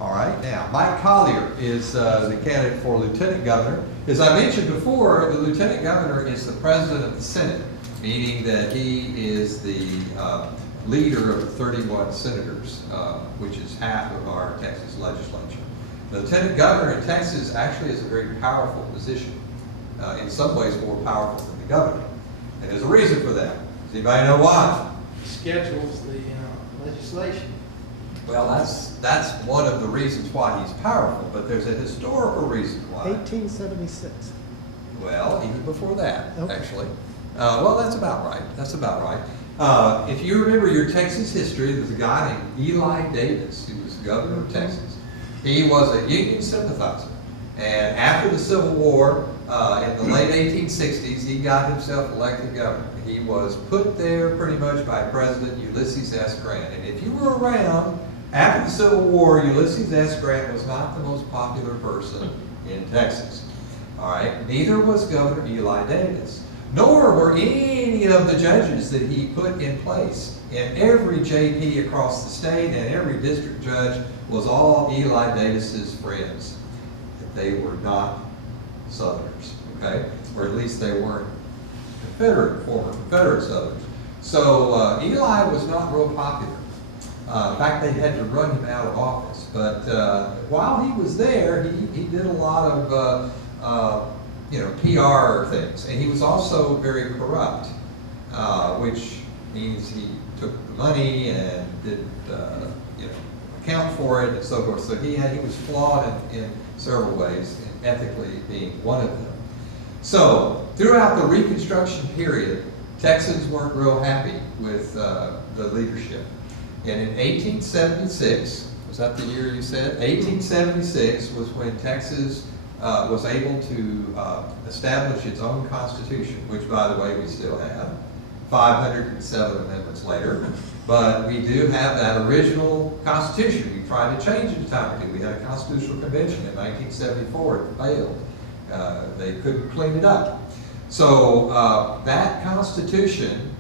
All right, now Mike Collier is the candidate for lieutenant governor. As I mentioned before, the lieutenant governor is the president of the Senate, meaning that he is the leader of the 31 senators, which is half of our Texas legislature. The lieutenant governor in Texas actually is a very powerful position, in some ways more powerful than the governor. And there's a reason for that. Does anybody know why? Schedules the legislation. Well, that's one of the reasons why he's powerful, but there's a historical reason why. 1876. Well, even before that, Okay. actually. Well, that's about right. That's about right. If you remember your Texas history, there's a guy named Eli Davis who was governor of Texas. He was a Union sympathizer. And after the Civil War, in the late 1860s, he got himself elected governor. He was put there pretty much by President Ulysses S. Grant. And if you were around after the Civil War, Ulysses S. Grant was not the most popular person in Texas. All right, neither was Governor Eli Davis, nor were any of the judges that he put in place. And every JP across the state and every district judge was all Eli Davis's friends. They were not Southerners, okay? Or at least they weren't former Confederate Southerners. So Eli was not real popular. In fact, they had to run him out of office. But while he was there, he did a lot of PR things, and he was also very corrupt, which means he took the money and didn't account for it and so forth. So he was flawed in several ways, and ethically being one of them. So throughout the Reconstruction period, Texans weren't real happy with the leadership. And in 1876, was that the year you said? 1876 was when Texas was able to establish its own constitution, which, by the way, we still have, 507 amendments later. But we do have that original constitution. We tried to change it a time or two. We had a constitutional convention in 1974. It failed. They couldn't clean it up. So that constitution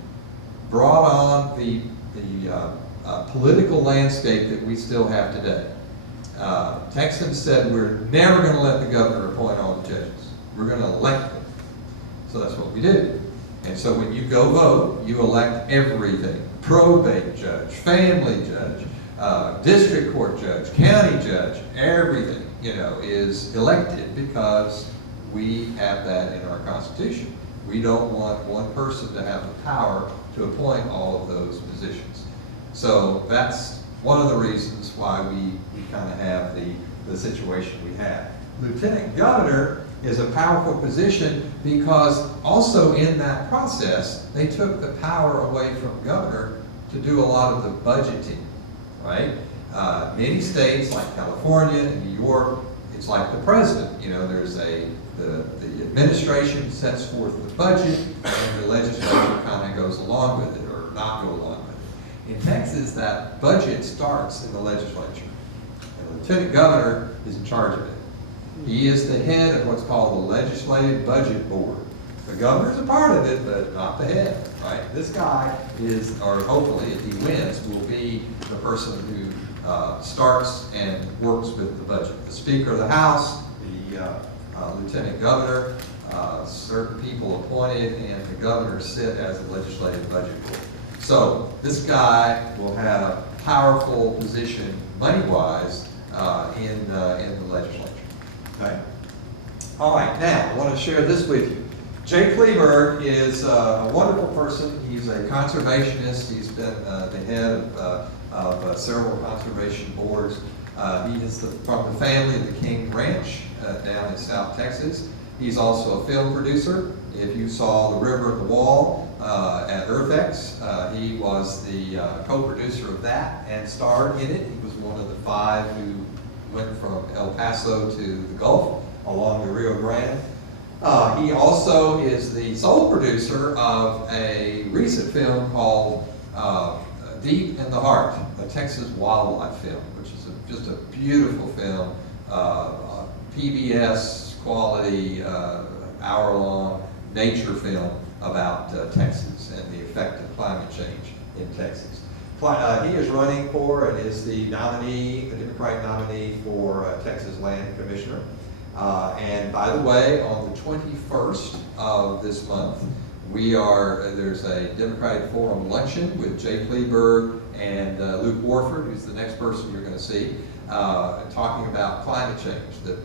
brought on the political landscape that we still have today. Texans said, we're never going to let the governor appoint all the judges. We're going to elect them. So that's what we did. And so when you go vote, you elect everything. Probate judge, family judge, district court judge, county judge, everything, is elected because we have that in our Constitution. We don't want one person to have the power to appoint all of those positions. So that's one of the reasons why we kind of have the situation we have. Lieutenant governor is a powerful position because also in that process, they took the power away from governor to do a lot of the budgeting, right? Many states like California and New York, it's like the president. There's the administration sets forth the budget and the legislature kind of goes along with it or not go along with it. In Texas, that budget starts in the legislature. And the lieutenant governor is in charge of it. He is the head of what's called the Legislative Budget Board. The governor's a part of it, but not the head, right? This guy is, or hopefully if he wins, will be the person who starts and works with the budget. The Speaker of the House, the Lieutenant Governor, certain people appointed, and the governor sit as the Legislative Budget Board. So this guy will have a powerful position, money-wise, in the legislature. Okay. All right. Now I want to share this with you. Jay Kleberg is a wonderful person. He's a conservationist. He's been the head of of several conservation boards. He is from the family of the King Ranch down in South Texas. He's also a film producer. If you saw The River and the Wall at EarthX, he was the co-producer of that and starred in it. He was one of the 5 who went from El Paso to the Gulf along the Rio Grande. He also is the sole producer of a recent film called Deep in the Heart, a Texas wildlife film, which is just a beautiful film, PBS quality, hour-long nature film about Texas and the effect of climate change in Texas. He is running for and is the nominee, the Democratic nominee for Texas Land Commissioner. And by the way, on the 21st of this month, there's a Democratic Forum luncheon with Jay Kleberg and Luke Warford, who's the next person you're going to see, talking about climate change, the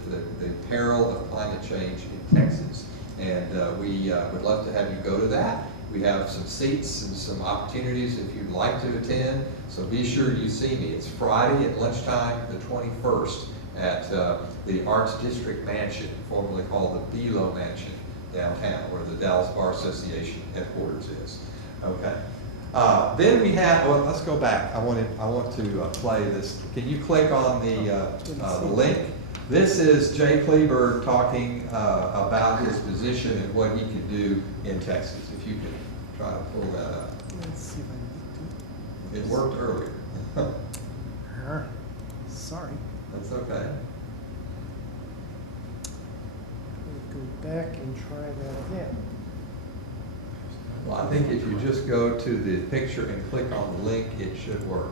peril of climate change in Texas. And we would love to have you go to that. We have some seats and some opportunities if you'd like to attend. So be sure you see me. It's Friday at lunchtime, the 21st, at the Arts District Mansion, formerly called the Belo Mansion, downtown, where the Dallas Bar Association headquarters is. Okay. Then we have. Well, let's go back. I want to play this. Can you click on the link? This is Jay Kleberg talking about his position and what he can do in Texas. If you could try to pull that up. Let's see if I can It worked earlier. do. Sorry. That's okay. We'll go back and try that again. Well, I think if you just go to the picture and click on the link, it should work.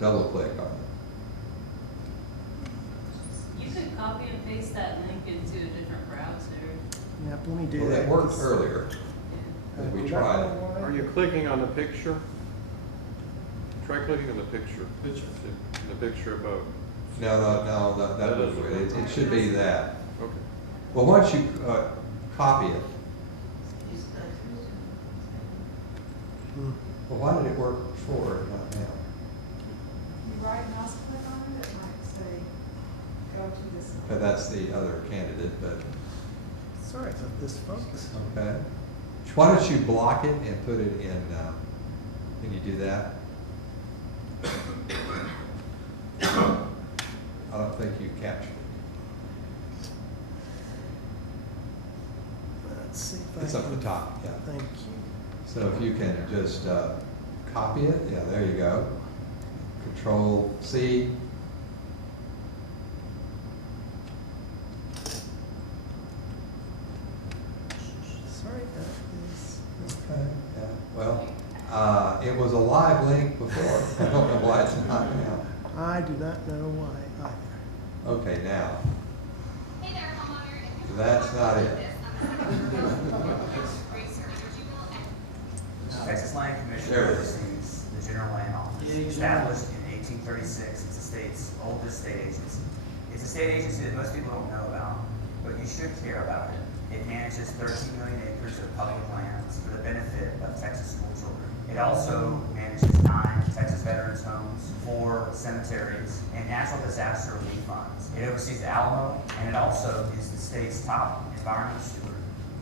Double click on it. You could copy and paste that link into a different browser. Yep, let me do Well, that. that worked earlier. Yeah. We Do tried that it. one. Are you clicking on the picture? Try clicking on the picture. The picture above. No, that That doesn't doesn't work. work. It should be that. Okay. Well, why don't you copy it? Hmm. Well, why did it work before and not now? You right mouse click on it, it might say, go to this. But that's the other candidate, but, Sorry, I thought this focused. okay. Why don't you block it and put it in, can you do that? I don't think you captured it. Let's see if I It's up can- the top, yeah. Thank you. So if you can just copy it, yeah, there you go. Control C. Sorry about this. Okay, yeah, well, it was a live link before. I don't know why it's not now. I do not know why either. Okay, now, Hey there, homeowner. that's not it. Texas Land There Commission it is. oversees the General Land Office, established in 1836. It's the state's oldest state agency. It's a state agency that most people don't know about, but you should care about it. It manages 13 million acres of public lands for the benefit of Texas school children. It also manages 9 Texas veterans homes, 4 cemeteries, and natural disaster relief funds. It oversees the Alamo, and it also is the state's top environmental steward.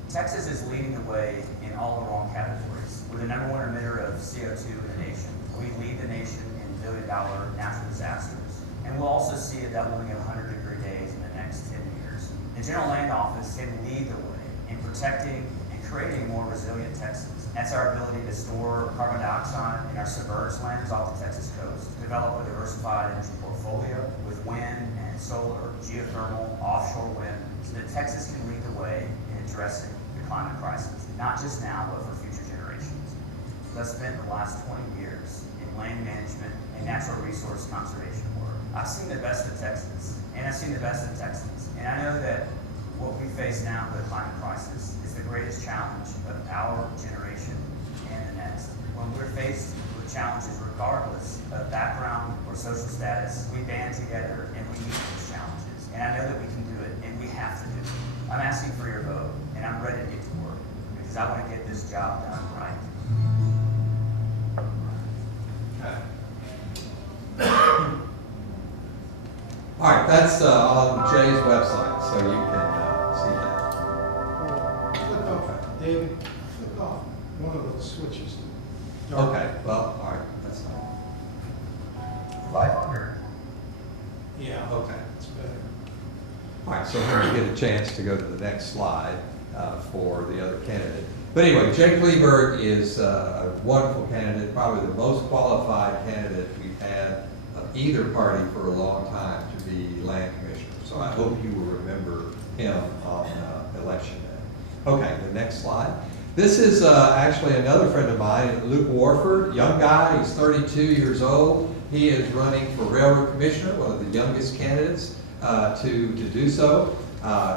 Texas is leading the way in all the wrong categories. We're the #1 emitter of CO2 in the nation. We lead the nation in billion-dollar natural disasters. And we'll also see a doubling of 100-degree days in the next 10 years. The General Land Office can lead the way in protecting and creating a more resilient Texas. That's our ability to store carbon dioxide in our submerged lands off the Texas coast, develop a diversified energy portfolio with wind and solar, geothermal, offshore wind, so that Texas can lead the way in addressing the climate crisis, not just now, but for future generations. I've spent the last 20 years in land management and natural resource conservation work. I've seen the best of Texas, and I've seen the best of Texans, and I know that what we face now, the climate crisis, is the greatest challenge of our generation and the next. When we're faced with challenges, regardless of background or social status, we band together and we meet those challenges. And I know that we can do it, and we have to do it. I'm asking for your vote, and I'm ready to get to work, because I want to get this job done right. Okay. that's on Jay's website, so you can see that. Click off, David, click off one of those switches. Okay, well, all right, that's fine. Live under. Yeah. Okay. It's better. All right, so we're going to get a chance to go to the next slide for the other candidate. But anyway, Jay Kleberg is a wonderful candidate, probably the most qualified candidate we've had of either party for a long time to be land commissioner. So I hope you will remember him on election day. Okay, the next slide. This is actually another friend of mine, Luke Warford, young guy, he's 32 years old. He is running for railroad commissioner, one of the youngest candidates to do so.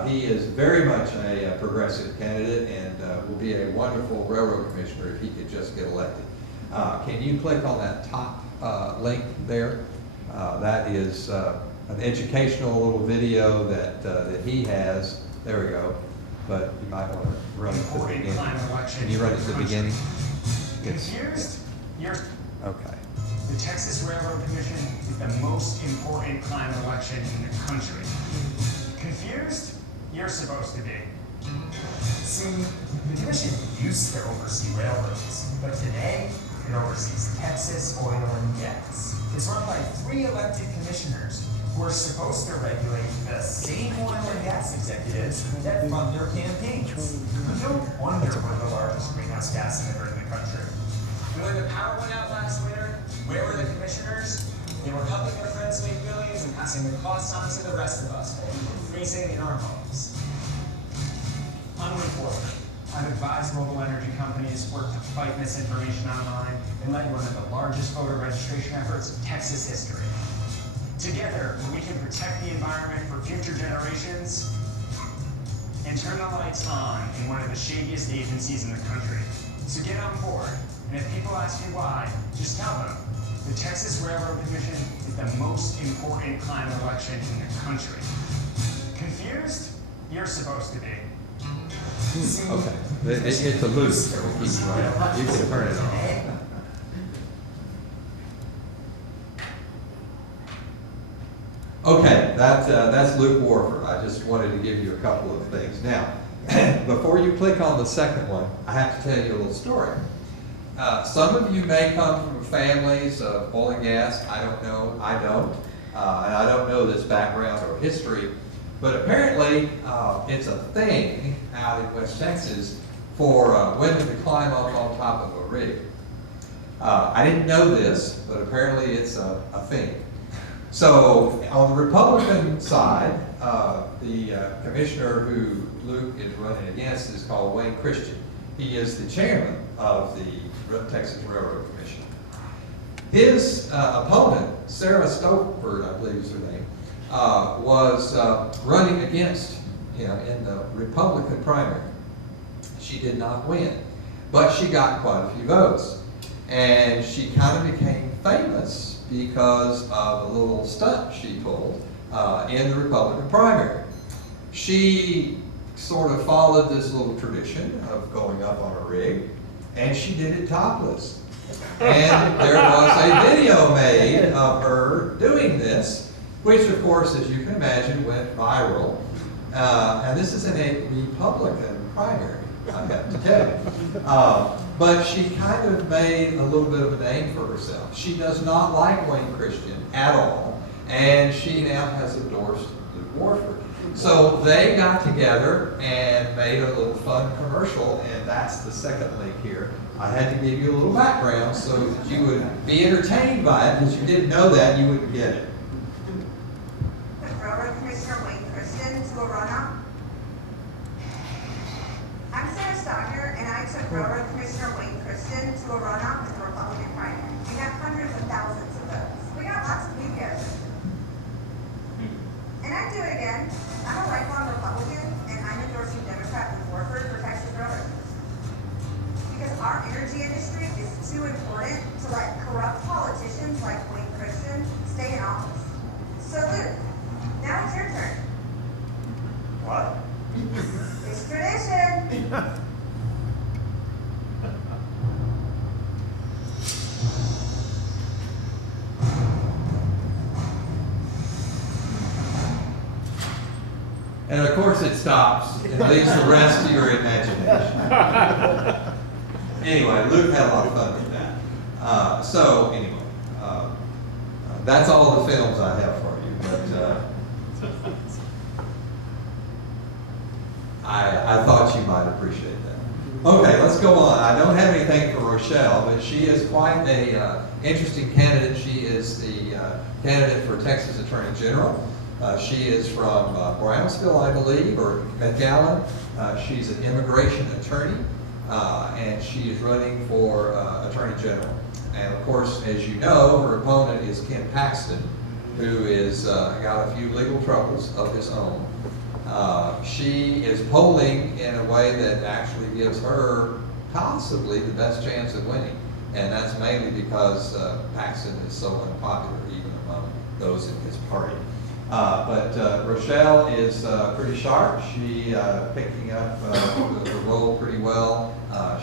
He is very much a progressive candidate and will be a wonderful railroad commissioner if he could just get elected. Can you click on that top link there? That is an educational little video that he has. There we go. But you might want to run it to the beginning. Can you run it to the beginning? Confused? Okay. The Texas Railroad Commission is the most important climate election in the country. Confused? You're supposed to be. See, the commission used to oversee railroads, but today it oversees Texas oil and gas. It's run by 3 elected commissioners who are supposed to regulate the same oil and gas executives that fund their campaigns. No wonder we're the largest greenhouse gas emitter in the country. When the power went out last winter, where were the commissioners? They were helping their friends make billions and passing the costs on to the rest of us, while we were freezing in our homes. I'm Luke Warford. I've advised global energy companies, worked to fight misinformation online, and led one of the largest voter registration efforts in Texas history. Together, we can protect the environment for future generations and turn the lights on in one of the shadiest agencies in the country. So get on board, and if people ask you why, just tell them the Texas Railroad Commission is the most important climate election in the country. Confused? You're supposed to be. Okay, it's a loop. You can turn it on. Okay, that's Luke Warford. I just wanted to give you a couple of things. Now, before you click on the second one, I have to tell you a little story. Some of you may come from families of oil and gas. I don't know. I don't. And I don't know this background or history. But apparently, it's a thing out in West Texas for women to climb up on top of a rig. I didn't know this, but apparently it's a thing. So on the Republican side, the commissioner who Luke is running against is called Wayne Christian. He is the chairman of the Texas Railroad Commission. His opponent, Sarah Stopford, I believe is her name, was running against him in the Republican primary. She did not win, but she got quite a few votes. And she kind of became famous because of a little stunt she pulled in the Republican primary. She sort of followed this little tradition of going up on a rig, and she did it topless. And there was a video made of her doing this, which of course, as you can imagine, went viral. And this is in a Republican primary, I have to tell you. But she kind of made a little bit of a name for herself. She does not like Wayne Christian at all, and she now has endorsed Luke Warford. So they got together and made a little fun commercial, and that's the second link here. I had to give you a little background so that you would be entertained by it, because if you didn't know that, you wouldn't get it. Railroad Commissioner Wayne Christian to a runoff. I'm Sarah Stocker, and I took Railroad Commissioner Wayne Christian to a runoff in the Republican primary. We got hundreds of thousands of votes. We got lots of new guys. And I'd do it again. I'm a lifelong Republican, and I'm endorsing Democrat with Warford for Texas Railroad. Because our energy industry is too important to let corrupt politicians like Wayne Christian stay in office. So Luke, now it's your turn. What? It's tradition. stops and leaves the rest to your imagination. Anyway, Luke had a lot of fun with that. So anyway, that's all the films I have for you. But I thought you might appreciate that. Okay, let's go on. I don't have anything for Rochelle, but she is quite a interesting candidate. She is the candidate for Texas Attorney General. She is from Brownsville, I believe, or McAllen. She's an immigration attorney, and she is running for Attorney General. And of course, as you know, her opponent is Ken Paxton, who is got a few legal troubles of his own. She is polling in a way that actually gives her possibly the best chance of winning. And that's mainly because Paxton is so unpopular even among those in his party. But Rochelle is pretty sharp. She picking up the role pretty well.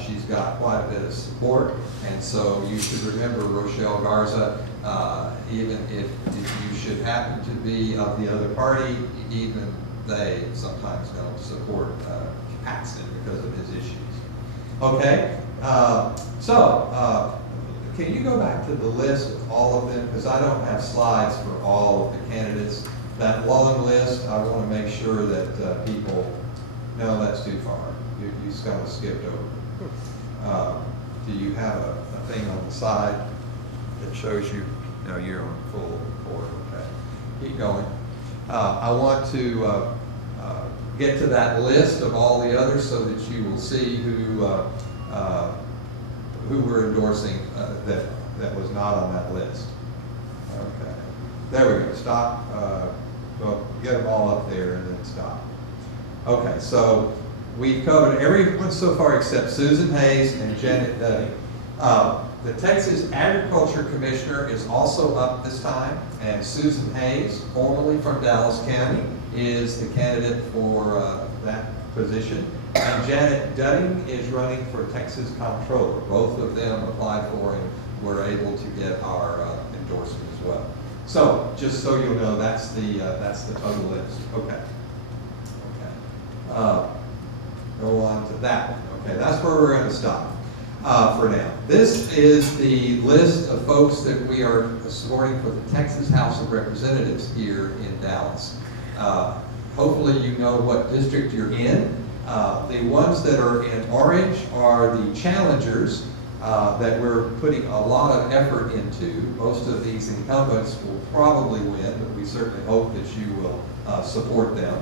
She's got quite a bit of support. And so you should remember Rochelle Garza, even if you should happen to be of the other party, even they sometimes don't support Paxton because of his issues. Okay, can you go back to the list of all of them? Because I don't have slides for all of the candidates. That long list, I want to make sure that people, no, that's too far. You kind of skipped over. Do you have a thing on the side that shows you? No, you're on full board. Okay, keep going. I want to get to that list of all the others so that you will see who we're endorsing that was not on that list. Okay, there we go. Stop. Well, get them all up there and then stop. Okay, so we've covered everyone so far except Susan Hayes and Janet Duddy. The Texas Agriculture Commissioner is also up this time, and Susan Hayes, formerly from Dallas County, is the candidate for that position. And Janet Dudding is running for Texas Comptroller. Both of them applied for and were able to get our endorsement as well. So, just so you'll know, that's the total list. Okay. Okay. Go on to that one. Okay, that's where we're going to stop for now. This is the list of folks that we are supporting for the Texas House of Representatives here in Dallas. Hopefully you know what district you're in. The ones that are in orange are the challengers that we're putting a lot of effort into. Most of these incumbents will probably win, but we certainly hope that you will support them.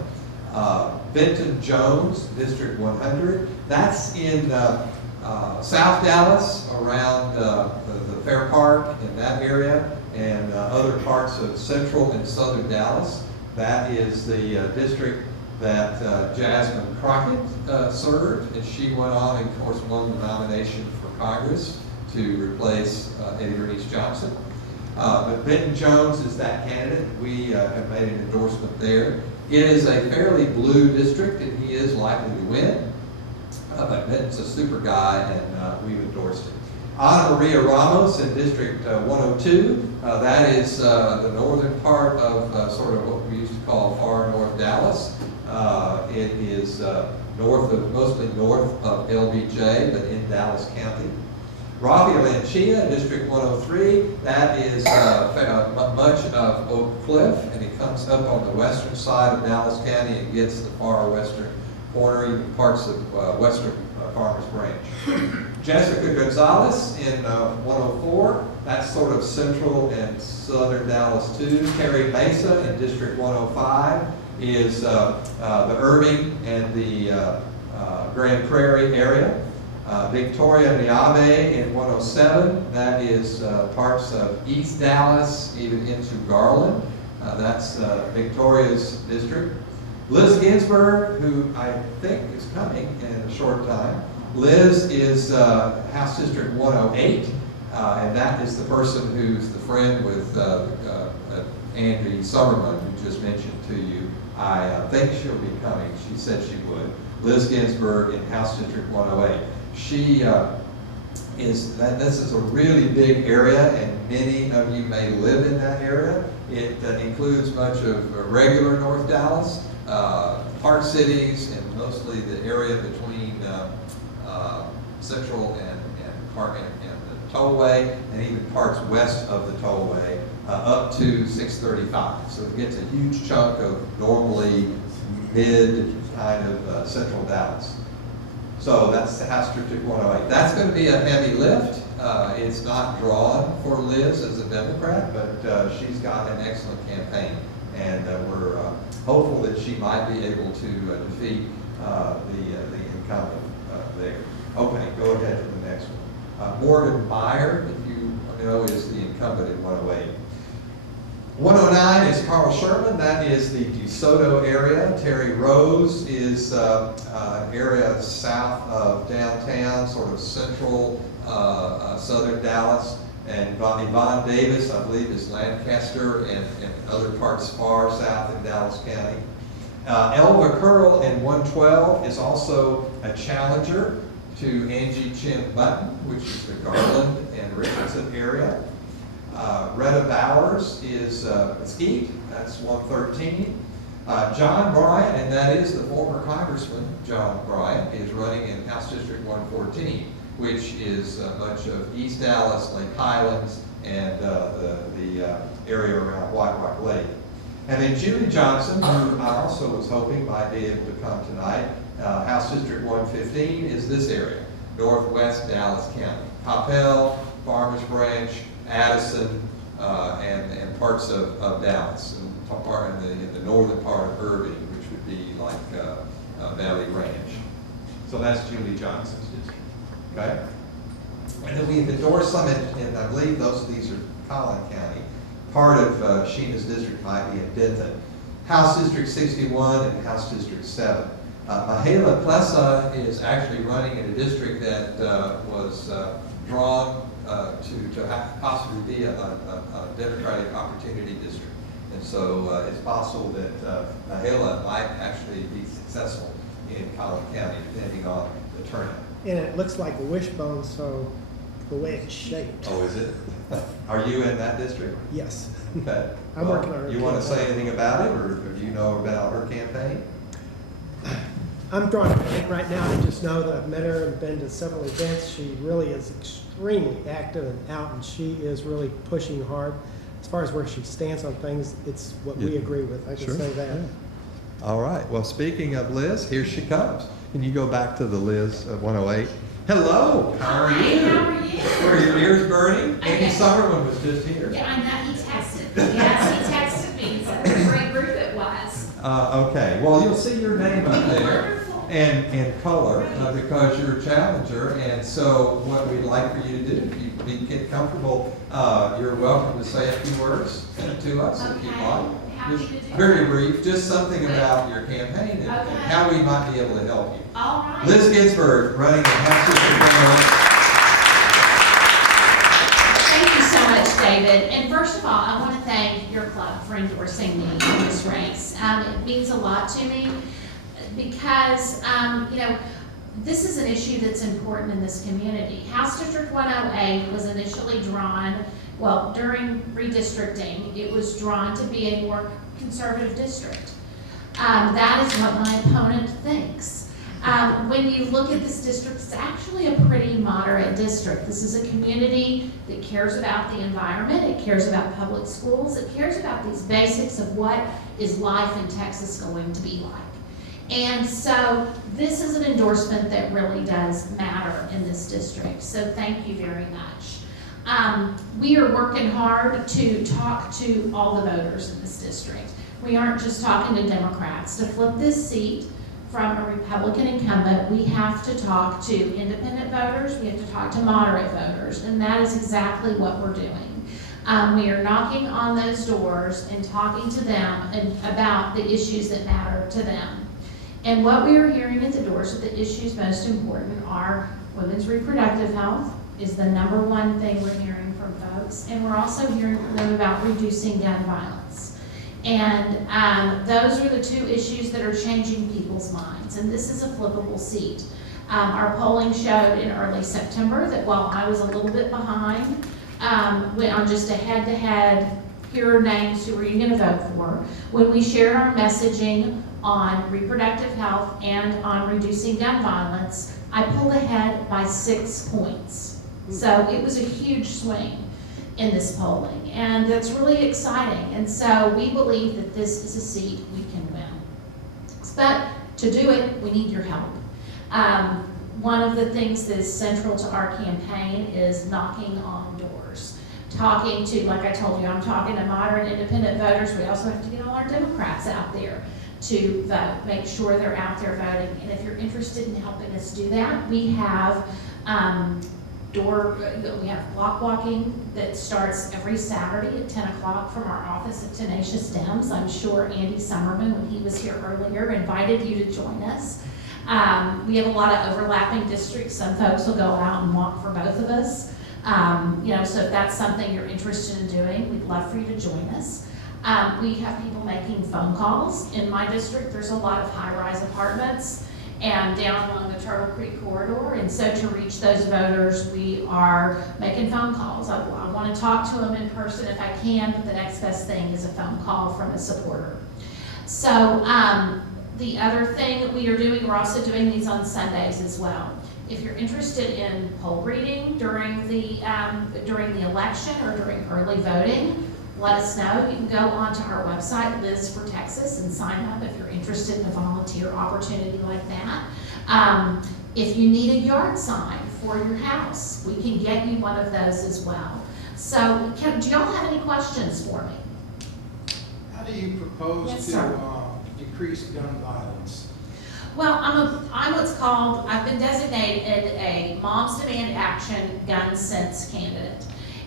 Benton Jones, District 100, that's in South Dallas, around the Fair Park in that area, and other parts of central and southern Dallas. That is the district that Jasmine Crockett served, and she went on and, of course, won the nomination for Congress to replace Eddie Bernice Johnson. But Benton Jones is that candidate. We have made an endorsement there. It is a fairly blue district, and he is likely to win. But Benton's a super guy, and we've endorsed him. Ana Maria Ramos in District 102. That is the northern part of sort of what we used to call far north Dallas. It is mostly north of LBJ, but in Dallas County. Rafael Anchia, District 103, that is much of Oak Cliff, and it comes up on the western side of Dallas County and gets the far western corner, even parts of western Farmers Branch. Jessica Gonzalez in 104, that's sort of central and southern Dallas too. Terry Mesa in District 105 is the Irving and the Grand Prairie area. Victoria Niave in 107, that is parts of East Dallas, even into Garland. That's Victoria's district. Liz Ginsburg, who I think is coming in a short time. Liz is House District 108, and that is the person who's the friend with Andrew Summerman, who just mentioned to you. I think she'll be coming. She said she would. Liz Ginsburg in House District 108. She this is a really big area, and many of you may live in that area. It includes much of regular North Dallas, Park Cities and mostly the area between Central and Park and the Tollway, and even parts west of the Tollway, up to 635. So it gets a huge chunk of normally mid kind of central Dallas. So that's the House District 108. That's going to be a heavy lift. It's not drawn for Liz as a Democrat, but she's got an excellent campaign, and we're hopeful that she might be able to defeat the incumbent there. Okay, go ahead to the next one. Morgan Meyer, if you know, is the incumbent in 108. 109 is Carl Sherman. That is the DeSoto area. Terry Rose is area south of downtown, sort of central southern Dallas. And Yvonne Davis, I believe, is Lancaster and other parts far south in Dallas County. Elva Curl in 112 is also a challenger to Angie Chin Button, which is the Garland and Richardson area. Retta Bowers is Mesquite, that's 113. John Bryant, and that is the former Congressman, John Bryant, is running in House District 114, which is much of East Dallas, Lake Highlands, and the area around White Rock Lake. And then Julie Johnson, who I also was hoping might be able to come tonight, House District 115 is this area, northwest Dallas County. Coppell, Farmers Branch, Addison, and parts of Dallas, and part in the northern part of Irving, which would be like Valley Ranch. So that's Julie Johnson's district. Okay? And then we've endorsed some in I believe these are Collin County. Part of Sheena's district might be in Denton. House District 61 and House District 7. Mahala Plessa is actually running in a district that was drawn to possibly be a Democratic Opportunity District. And so it's possible that Mahala might actually be successful in Collin County, depending on the turnout. And it looks like a wishbone, so the way it's shaped. Oh, is it? Are you in that district? Yes. Okay. I'm working on her You want to say campaign. anything about it, or do you know about her campaign? I'm drawing a blank right now. I just know that I've met her and been to several events. She really is extremely active and out, and she is really pushing hard. As far as where she stands on things, it's what we agree with. I can Sure. say that. Yeah. All right. Well, speaking of Liz, here she comes. Can you go back to the Liz of 108? Hello. How are you? How are you? Were your ears burning? I Andy know. Summerlin was just here. Yeah, I know, he texted me. Yes, he texted me, so what a great group it was. Okay. Well, you'll see your name up there. Wonderful. And color, because you're a challenger, and so what we'd like for you to do, if you get comfortable, you're welcome to say a few words to us if you'd Okay. like. Happy Just to do very that. brief, just something about your campaign and Okay. how we might be able to help you. All right. Liz Ginsburg, running the House District 108. Thank you so much, David. And first of all, I want to thank your club for endorsing me in this race. It means a lot to me because, this is an issue that's important in this community. House District 108 was initially drawn, during redistricting, it was drawn to be a more conservative district. That is what my opponent thinks. When you look at this district, it's actually a pretty moderate district. This is a community that cares about the environment, it cares about public schools, it cares about these basics of what is life in Texas going to be like. And so this is an endorsement that really does matter in this district. So thank you very much. We are working hard to talk to all the voters in this district. We aren't just talking to Democrats. To flip this seat from a Republican incumbent, we have to talk to independent voters, we have to talk to moderate voters, and that is exactly what we're doing. We are knocking on those doors and talking to them about the issues that matter to them. And what we are hearing at the doors of the issues most important are women's reproductive health is the #1 thing we're hearing from folks. And we're also hearing from them about reducing gun violence. And those are the two issues that are changing people's minds. And this is a flippable seat. Our polling showed in early September that while I was a little bit behind, went on just a head-to-head, here are names, who are you going to vote for? When we shared our messaging on reproductive health and on reducing gun violence, I pulled ahead by 6 points. So it was a huge swing in this polling, and that's really exciting. And so we believe that this is a seat we can win. But to do it, we need your help. One of the things that is central to our campaign is knocking on doors. Talking to, like I told you, I'm talking to moderate independent voters. We also have to get all our Democrats out there to vote, make sure they're out there voting. And if you're interested in helping us do that, we have we have block walking that starts every Saturday at 10 o'clock from our office at Tenacious Dems. I'm sure Andy Summerman, when he was here earlier, invited you to join us. We have a lot of overlapping districts. Some folks will go out and walk for both of us. So if that's something you're interested in doing, we'd love for you to join us. We have people making phone calls. In my district, there's a lot of high-rise apartments and down along the Turtle Creek corridor. And so to reach those voters, we are making phone calls. I want to talk to them in person if I can, but the next best thing is a phone call from a supporter. So the other thing that we are doing, we're also doing these on Sundays as well. If you're interested in poll reading during the election or during early voting, let us know. You can go onto our website, Liz for Texas, and sign up if you're interested in a volunteer opportunity like that. If you need a yard sign for your house, we can get you one of those as well. So do y'all have any questions for me? How do you propose Yes, to sir. decrease gun violence? Well, I'm what's called, I've been designated a Moms Demand Action Gun Sense candidate.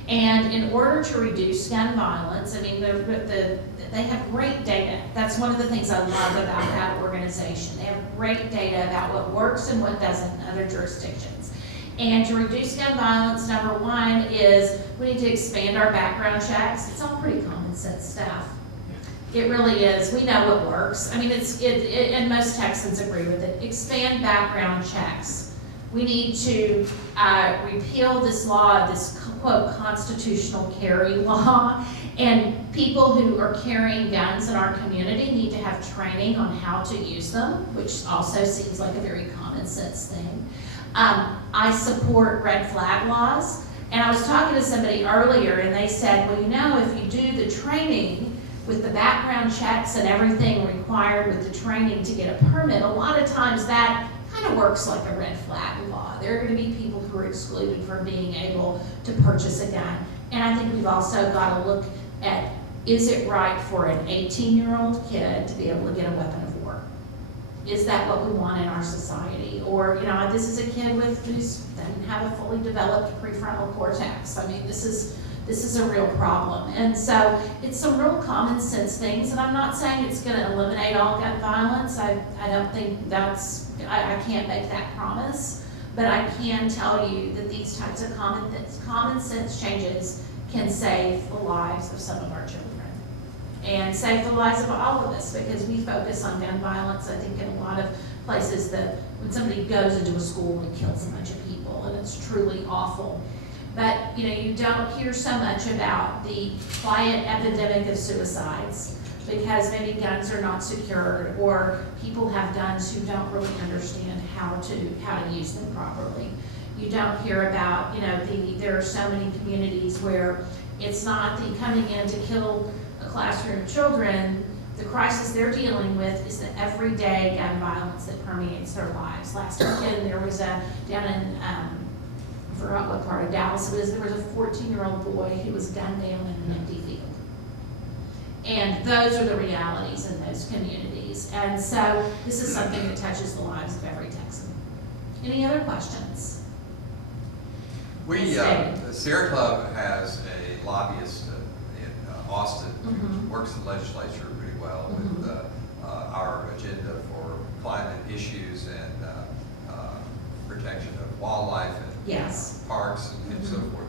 And in order to reduce gun violence, I mean, they have great data. That's one of the things I love about that organization. They have great data about what works and what doesn't in other jurisdictions. And to reduce gun violence, number one is we need to expand our background checks. It's all pretty common sense stuff. It really is. We know what works. I mean, and most Texans agree with it. Expand background checks. We need to repeal this law, this quote constitutional carry law, and people who are carrying guns in our community need to have training on how to use them, which also seems like a very common sense thing. I support red flag laws, and I was talking to somebody earlier, and they said, well, you know, if you do the training with the background checks and everything required with the training to get a permit, a lot of times that kind of works like a red flag law. There are going to be people who are excluded from being able to purchase a gun. And I think we've also got to look at, is it right for an 18-year-old kid to be able to get a weapon of war? Is that what we want in our society? Or, you know, this is a kid who doesn't have a fully developed prefrontal cortex. I mean, this is a real problem. And so it's some real common sense things, and I'm not saying it's going to eliminate all gun violence. I don't think I can't make that promise, but I can tell you that these types of common sense changes can save the lives of some of our children and save the lives of all of us, because we focus on gun violence, I think, in a lot of places, that when somebody goes into a school and kills a bunch of people, and it's truly awful. But, you know, you don't hear so much about the quiet epidemic of suicides because maybe guns are not secured, or people have guns who don't really understand how to use them properly. You don't hear about, you know, there are so many communities where it's not the coming in to kill a classroom of children. The crisis they're dealing with is the everyday gun violence that permeates their lives. Last weekend there was down in, I forgot what part of Dallas it was, there was a 14-year-old boy who was gunned down in an empty field. And those are the realities in those communities. And so this is something that touches the lives of every Texan. Any other questions? The Sierra Club has a lobbyist in Austin who works in the legislature pretty well with our agenda for climate issues and protection of wildlife and parks and so forth.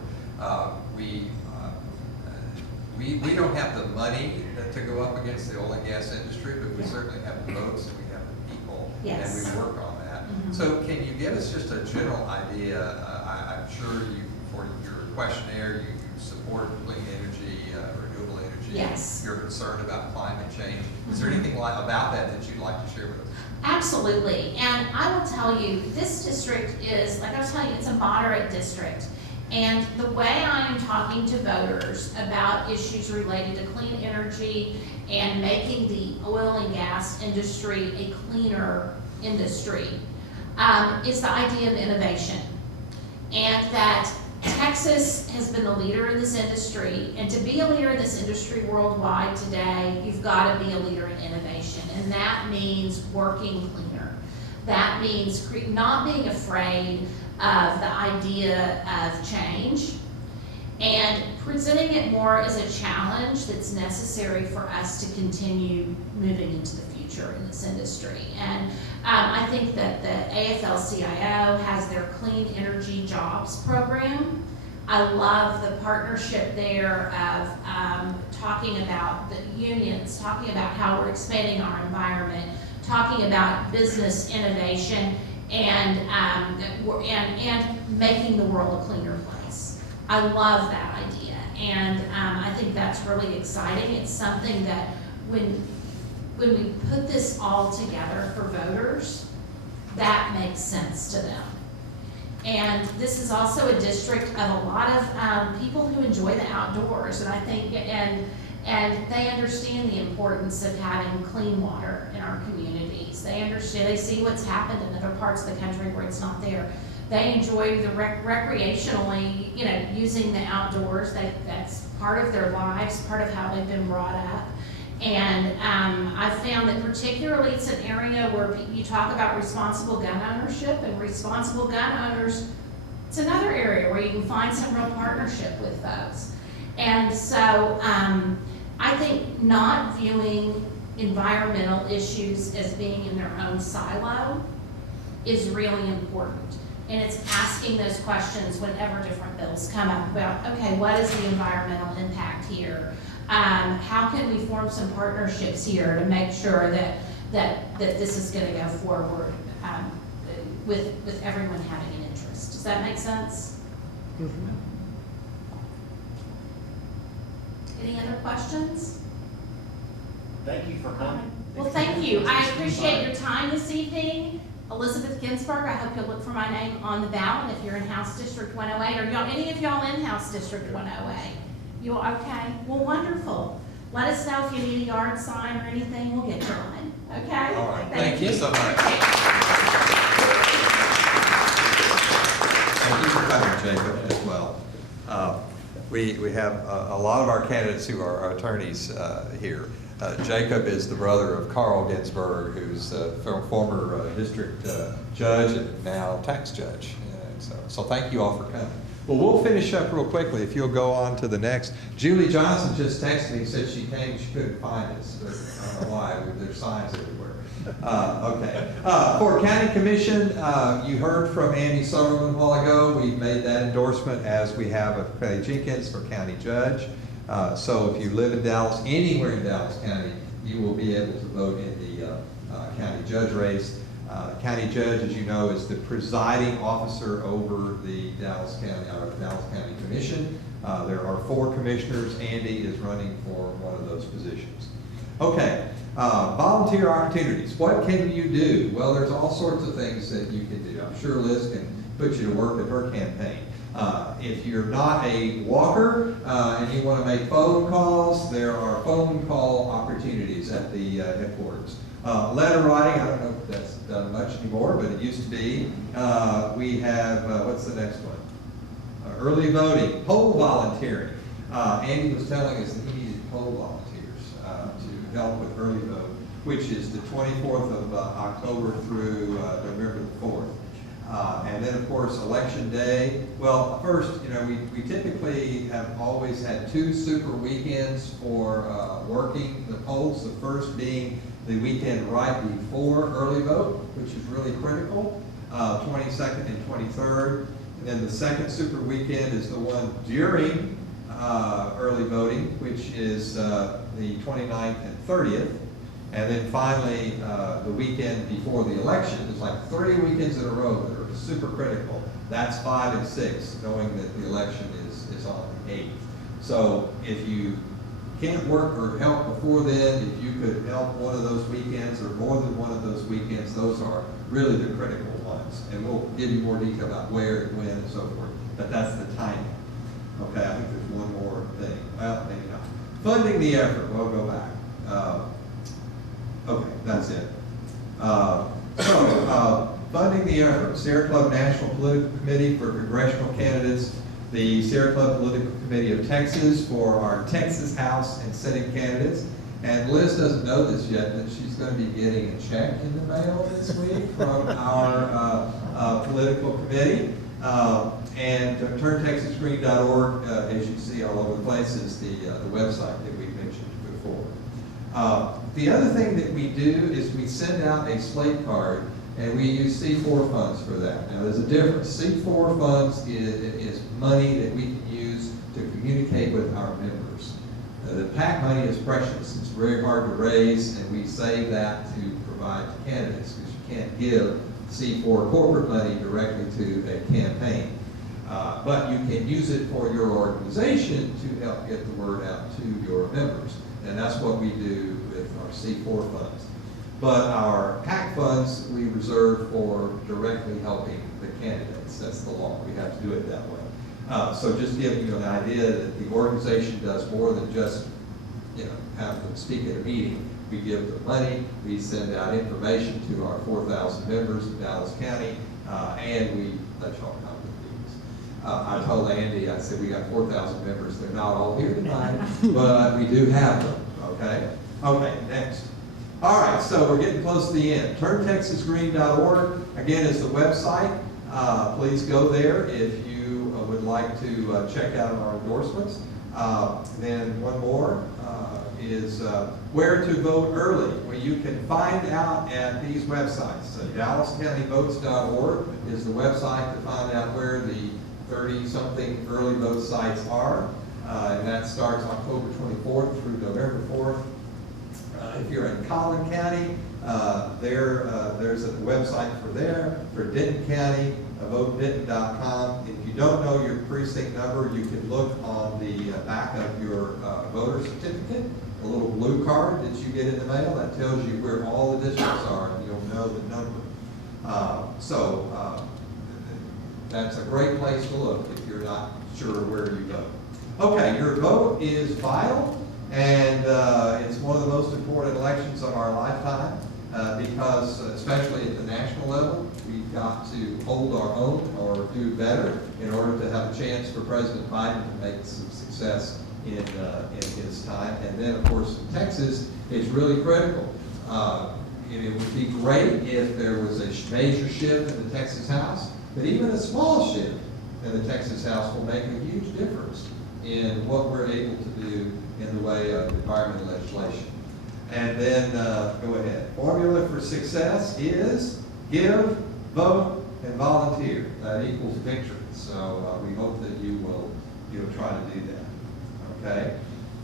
We don't have the money to go up against the oil and gas industry, but we certainly have the votes and we have the people, and we work on that. So can you give us just a general idea? I'm sure for your questionnaire you support clean energy, renewable energy. Yes. You're concerned about climate change. Is there anything about that you'd like to share with us? Absolutely, and I will tell you, this district is, like I was telling you, it's a moderate district. And the way I am talking to voters about issues related to clean energy and making the oil and gas industry a cleaner industry is the idea of innovation. And that Texas has been the leader in this industry, and to be a leader in this industry worldwide today, you've got to be a leader in innovation, and that means working cleaner. That means not being afraid of the idea of change and presenting it more as a challenge that's necessary for us to continue moving into the future in this industry. And I think that the AFL-CIO has their Clean Energy Jobs program. I love the partnership there of talking about the unions, talking about how we're expanding our environment, talking about business innovation, and making the world a cleaner place. I love that idea, and I think that's really exciting. It's something that when we put this all together for voters, that makes sense to them. And this is also a district of a lot of people who enjoy the outdoors, and I think, and they understand the importance of having clean water in our communities. They understand, they see what's happened in other parts of the country where it's not there. They enjoy the recreationally, using the outdoors. That's part of their lives, part of how they've been brought up. And I found that particularly it's an area where you talk about responsible gun ownership, and responsible gun owners, it's another area where you can find some real partnership with folks. And so I think not viewing environmental issues as being in their own silo is really important. And it's asking those questions whenever different bills come up about, okay, what is the environmental impact here? How can we form some partnerships here to make sure that this is going to go forward with everyone having an interest? Does that make sense? Mm-hmm. Any other questions? Thank you for coming. Well, thank you. I appreciate your time this evening. Elizabeth Ginsburg, I hope you'll look for my name on the ballot if you're in House District 108. Are y'all, any of y'all in House District 108? You okay? Well, wonderful. Let us know if you need a yard sign or anything. We'll get you one. Okay? All right. Thank you so much. Thank you for coming, Jacob, as well. We have a lot of our candidates who are attorneys here. Jacob is the brother of Carl Ginsburg, who's a former district judge and now tax judge. So thank you all for coming. Well, we'll finish up real quickly if you'll go on to the next. Julie Johnson just texted me and said she came, she couldn't find us. But I don't know why, there's signs everywhere. Okay. For County Commission, you heard from Andy Sutherland a while ago. We've made that endorsement, as we have of Patty Jenkins for County Judge. So if you live in Dallas, anywhere in Dallas County, you will be able to vote in the County Judge race. County Judge, as you know, is the presiding officer over the Dallas County Commission. There are 4 commissioners. Andy is running for one of those positions. Okay, volunteer opportunities. What can you do? Well, there's all sorts of things that you can do. I'm sure Liz can put you to work at her campaign. If you're not a walker and you want to make phone calls, there are phone call opportunities at the headquarters. Letter writing, I don't know if that's done much anymore, but it used to be. We have, what's the next one? Early voting, poll volunteering. Andy was telling us that he needed poll volunteers to help with early vote, which is the 24th of October through November the 4th. And then, of course, Election Day. Well, first, we typically have always had 2 super weekends for working the polls. The first being the weekend right before early vote, which is really critical, 22nd and 23rd. And then the second super weekend is the one during early voting, which is the 29th and 30th. And then finally, the weekend before the election. There's like 3 weekends in a row that are super critical. That's 5 and 6, knowing that the election is on the 8th. So if you can't work or help before then, if you could help one of those weekends or more than one of those weekends, those are really the critical ones. And we'll give you more detail about where and when and so forth, but that's the timing. Okay, I think there's one more thing. Well, maybe not. Funding the effort, we'll go back. Okay, that's it. Funding the effort, Sierra Club National Political Committee for congressional candidates, the Sierra Club Political Committee of Texas for our Texas House and Senate candidates. And Liz doesn't know this yet, but she's going to be getting a check in the mail this week from our political committee. And turntexasgreen.org, as you see all over the place, is the website that we mentioned before. The other thing that we do is we send out a slate card, and we use C4 funds for that. Now, there's a difference. C4 funds is money that we can use to communicate with our members. The PAC money is precious. It's very hard to raise, and we save that to provide to candidates, because you can't give C4 corporate money directly to a campaign. But you can use it for your organization to help get the word out to your members. And that's what we do with our C4 funds. But our PAC funds, we reserve for directly helping the candidates. That's the law. We have to do it that way. So just giving you an idea that the organization does more than just, have them speak at a meeting. We give them money, we send out information to our 4,000 members in Dallas County, and we let y'all come to the meetings. I told Andy, I said, we got 4,000 members. They're not all here tonight, but we do have them, okay? Okay, next. All right, so we're getting close to the end. turntexasgreen.org, again, is the website. Please go there if you would like to check out our endorsements. Then one more is where to vote early, where you can find out at these websites. So DallasCountyVotes.org is the website to find out where the 30-something early vote sites are. And that starts October 24th through November 4th. If you're in Collin County, there's a website for there. For Denton County, votedenton.com. If you don't know your precinct number, you can look on the back of your voter certificate, a little blue card that you get in the mail that tells you where all the districts are, and you'll know the number. That's a great place to look if you're not sure where you vote. Okay, your vote is vital, and it's one of the most important elections of our lifetime because, especially at the national level, we've got to hold our own or do better in order to have a chance for President Biden to make some success in his time. And then, of course, in Texas, it's really critical. It would be great if there was a major shift in the Texas House, but even a small shift in the Texas House will make a huge difference in what we're able to do in the way of environmental legislation. And then, go ahead. Formula for success is give, vote, and volunteer. That equals victory. So we hope that you will try to do that, okay,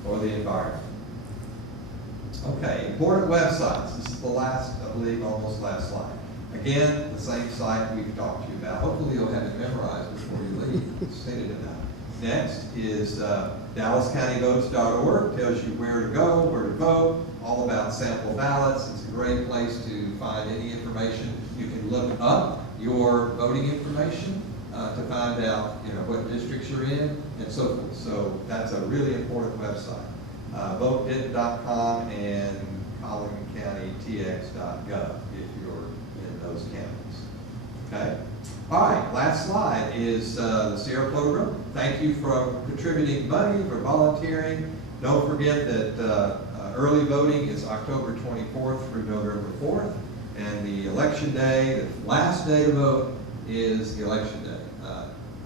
for the environment. Okay, important websites. This is the last, I believe, almost last slide. Again, the same site we've talked to you about. Hopefully you'll have it memorized before you leave. State it enough. Next is DallasCountyVotes.org. Tells you where to go, where to vote, all about sample ballots. It's a great place to find any information. You can look up your voting information to find out what districts you're in and so forth. So that's a really important website. VoteDenton.com and CollinCountyTX.gov if you're in those counties. Okay? All right, last slide is the Sierra program. Thank you for contributing money, for volunteering. Don't forget that early voting is October 24th through November 4th, and the election day, the last day to vote, is election day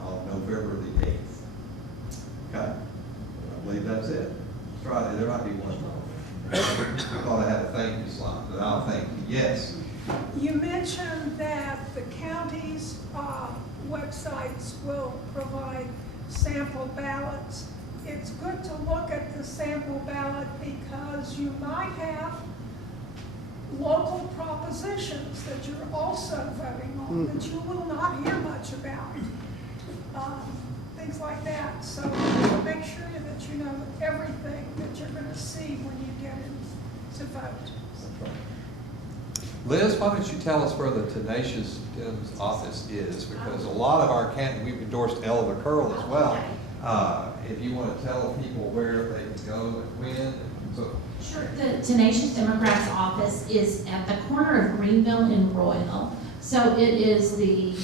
on November the 8th. Okay? I believe that's it. Let's try it. There might be one more. I thought I had a thank you slide, but I'll thank you. Yes? You mentioned that the county's websites will provide sample ballots. It's good to look at the sample ballot because you might have local propositions that you're also voting on that you will not hear much about. things like that. So make sure that you know everything that you're gonna see when you get in to vote. Liz, why don't you tell us where the Tenacious Tim's office is? Because a lot of our candidates, we've endorsed Elva Curl as well. If you want to tell people where they can go and when. So. Sure. The Tenacious Democrats office is at the corner of Greenville and Royal. So it is the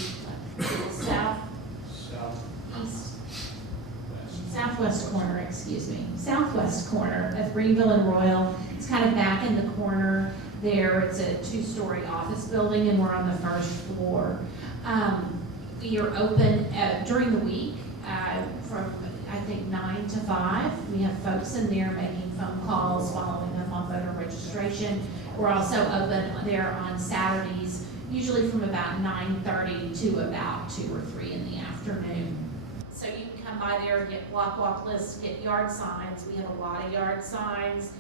southwest corner, excuse me, southwest corner of Greenville and Royal. It's kind of back in the corner there. It's a 2-story office building, and we're on the first floor. We are open during the week from, I think, 9 to 5. We have folks in there making phone calls, following up on voter registration. We're also open there on Saturdays, usually from about 9:30 to about 2 or 3 in the afternoon. So you can come by there and get walk lists, get yard signs. We have a lot of yard signs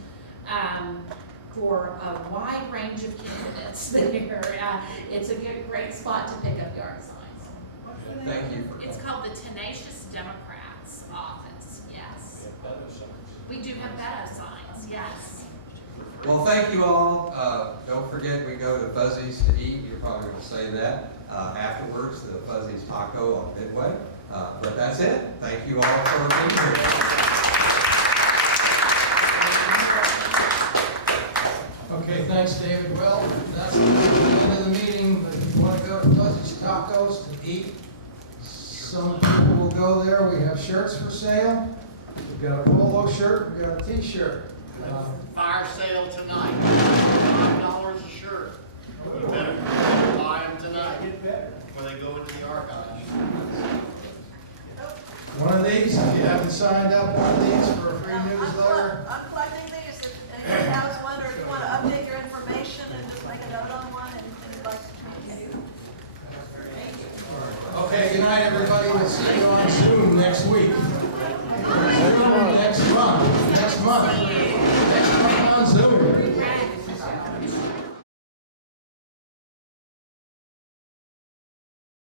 for a wide range of candidates there. It's a great spot to pick up yard signs. Thank you. It's called the Tenacious Democrats office, yes. We do have better signs, yes. Well, thank you all. Don't forget, we go to Fuzzy's to eat. You're probably going to say that afterwards, the Fuzzy's Taco on Midway. But that's it. Thank you all for being here. Okay, thanks, David. Well, that's the end of the meeting, but if you want to go to Fuzzy's Tacos to eat, some people will go there. We have shirts for sale. We've got a polo shirt, we've got a t-shirt. Fire sale tonight, $5 a shirt. You better buy them tonight before they go into the archives. One of these, if you haven't signed up, one of these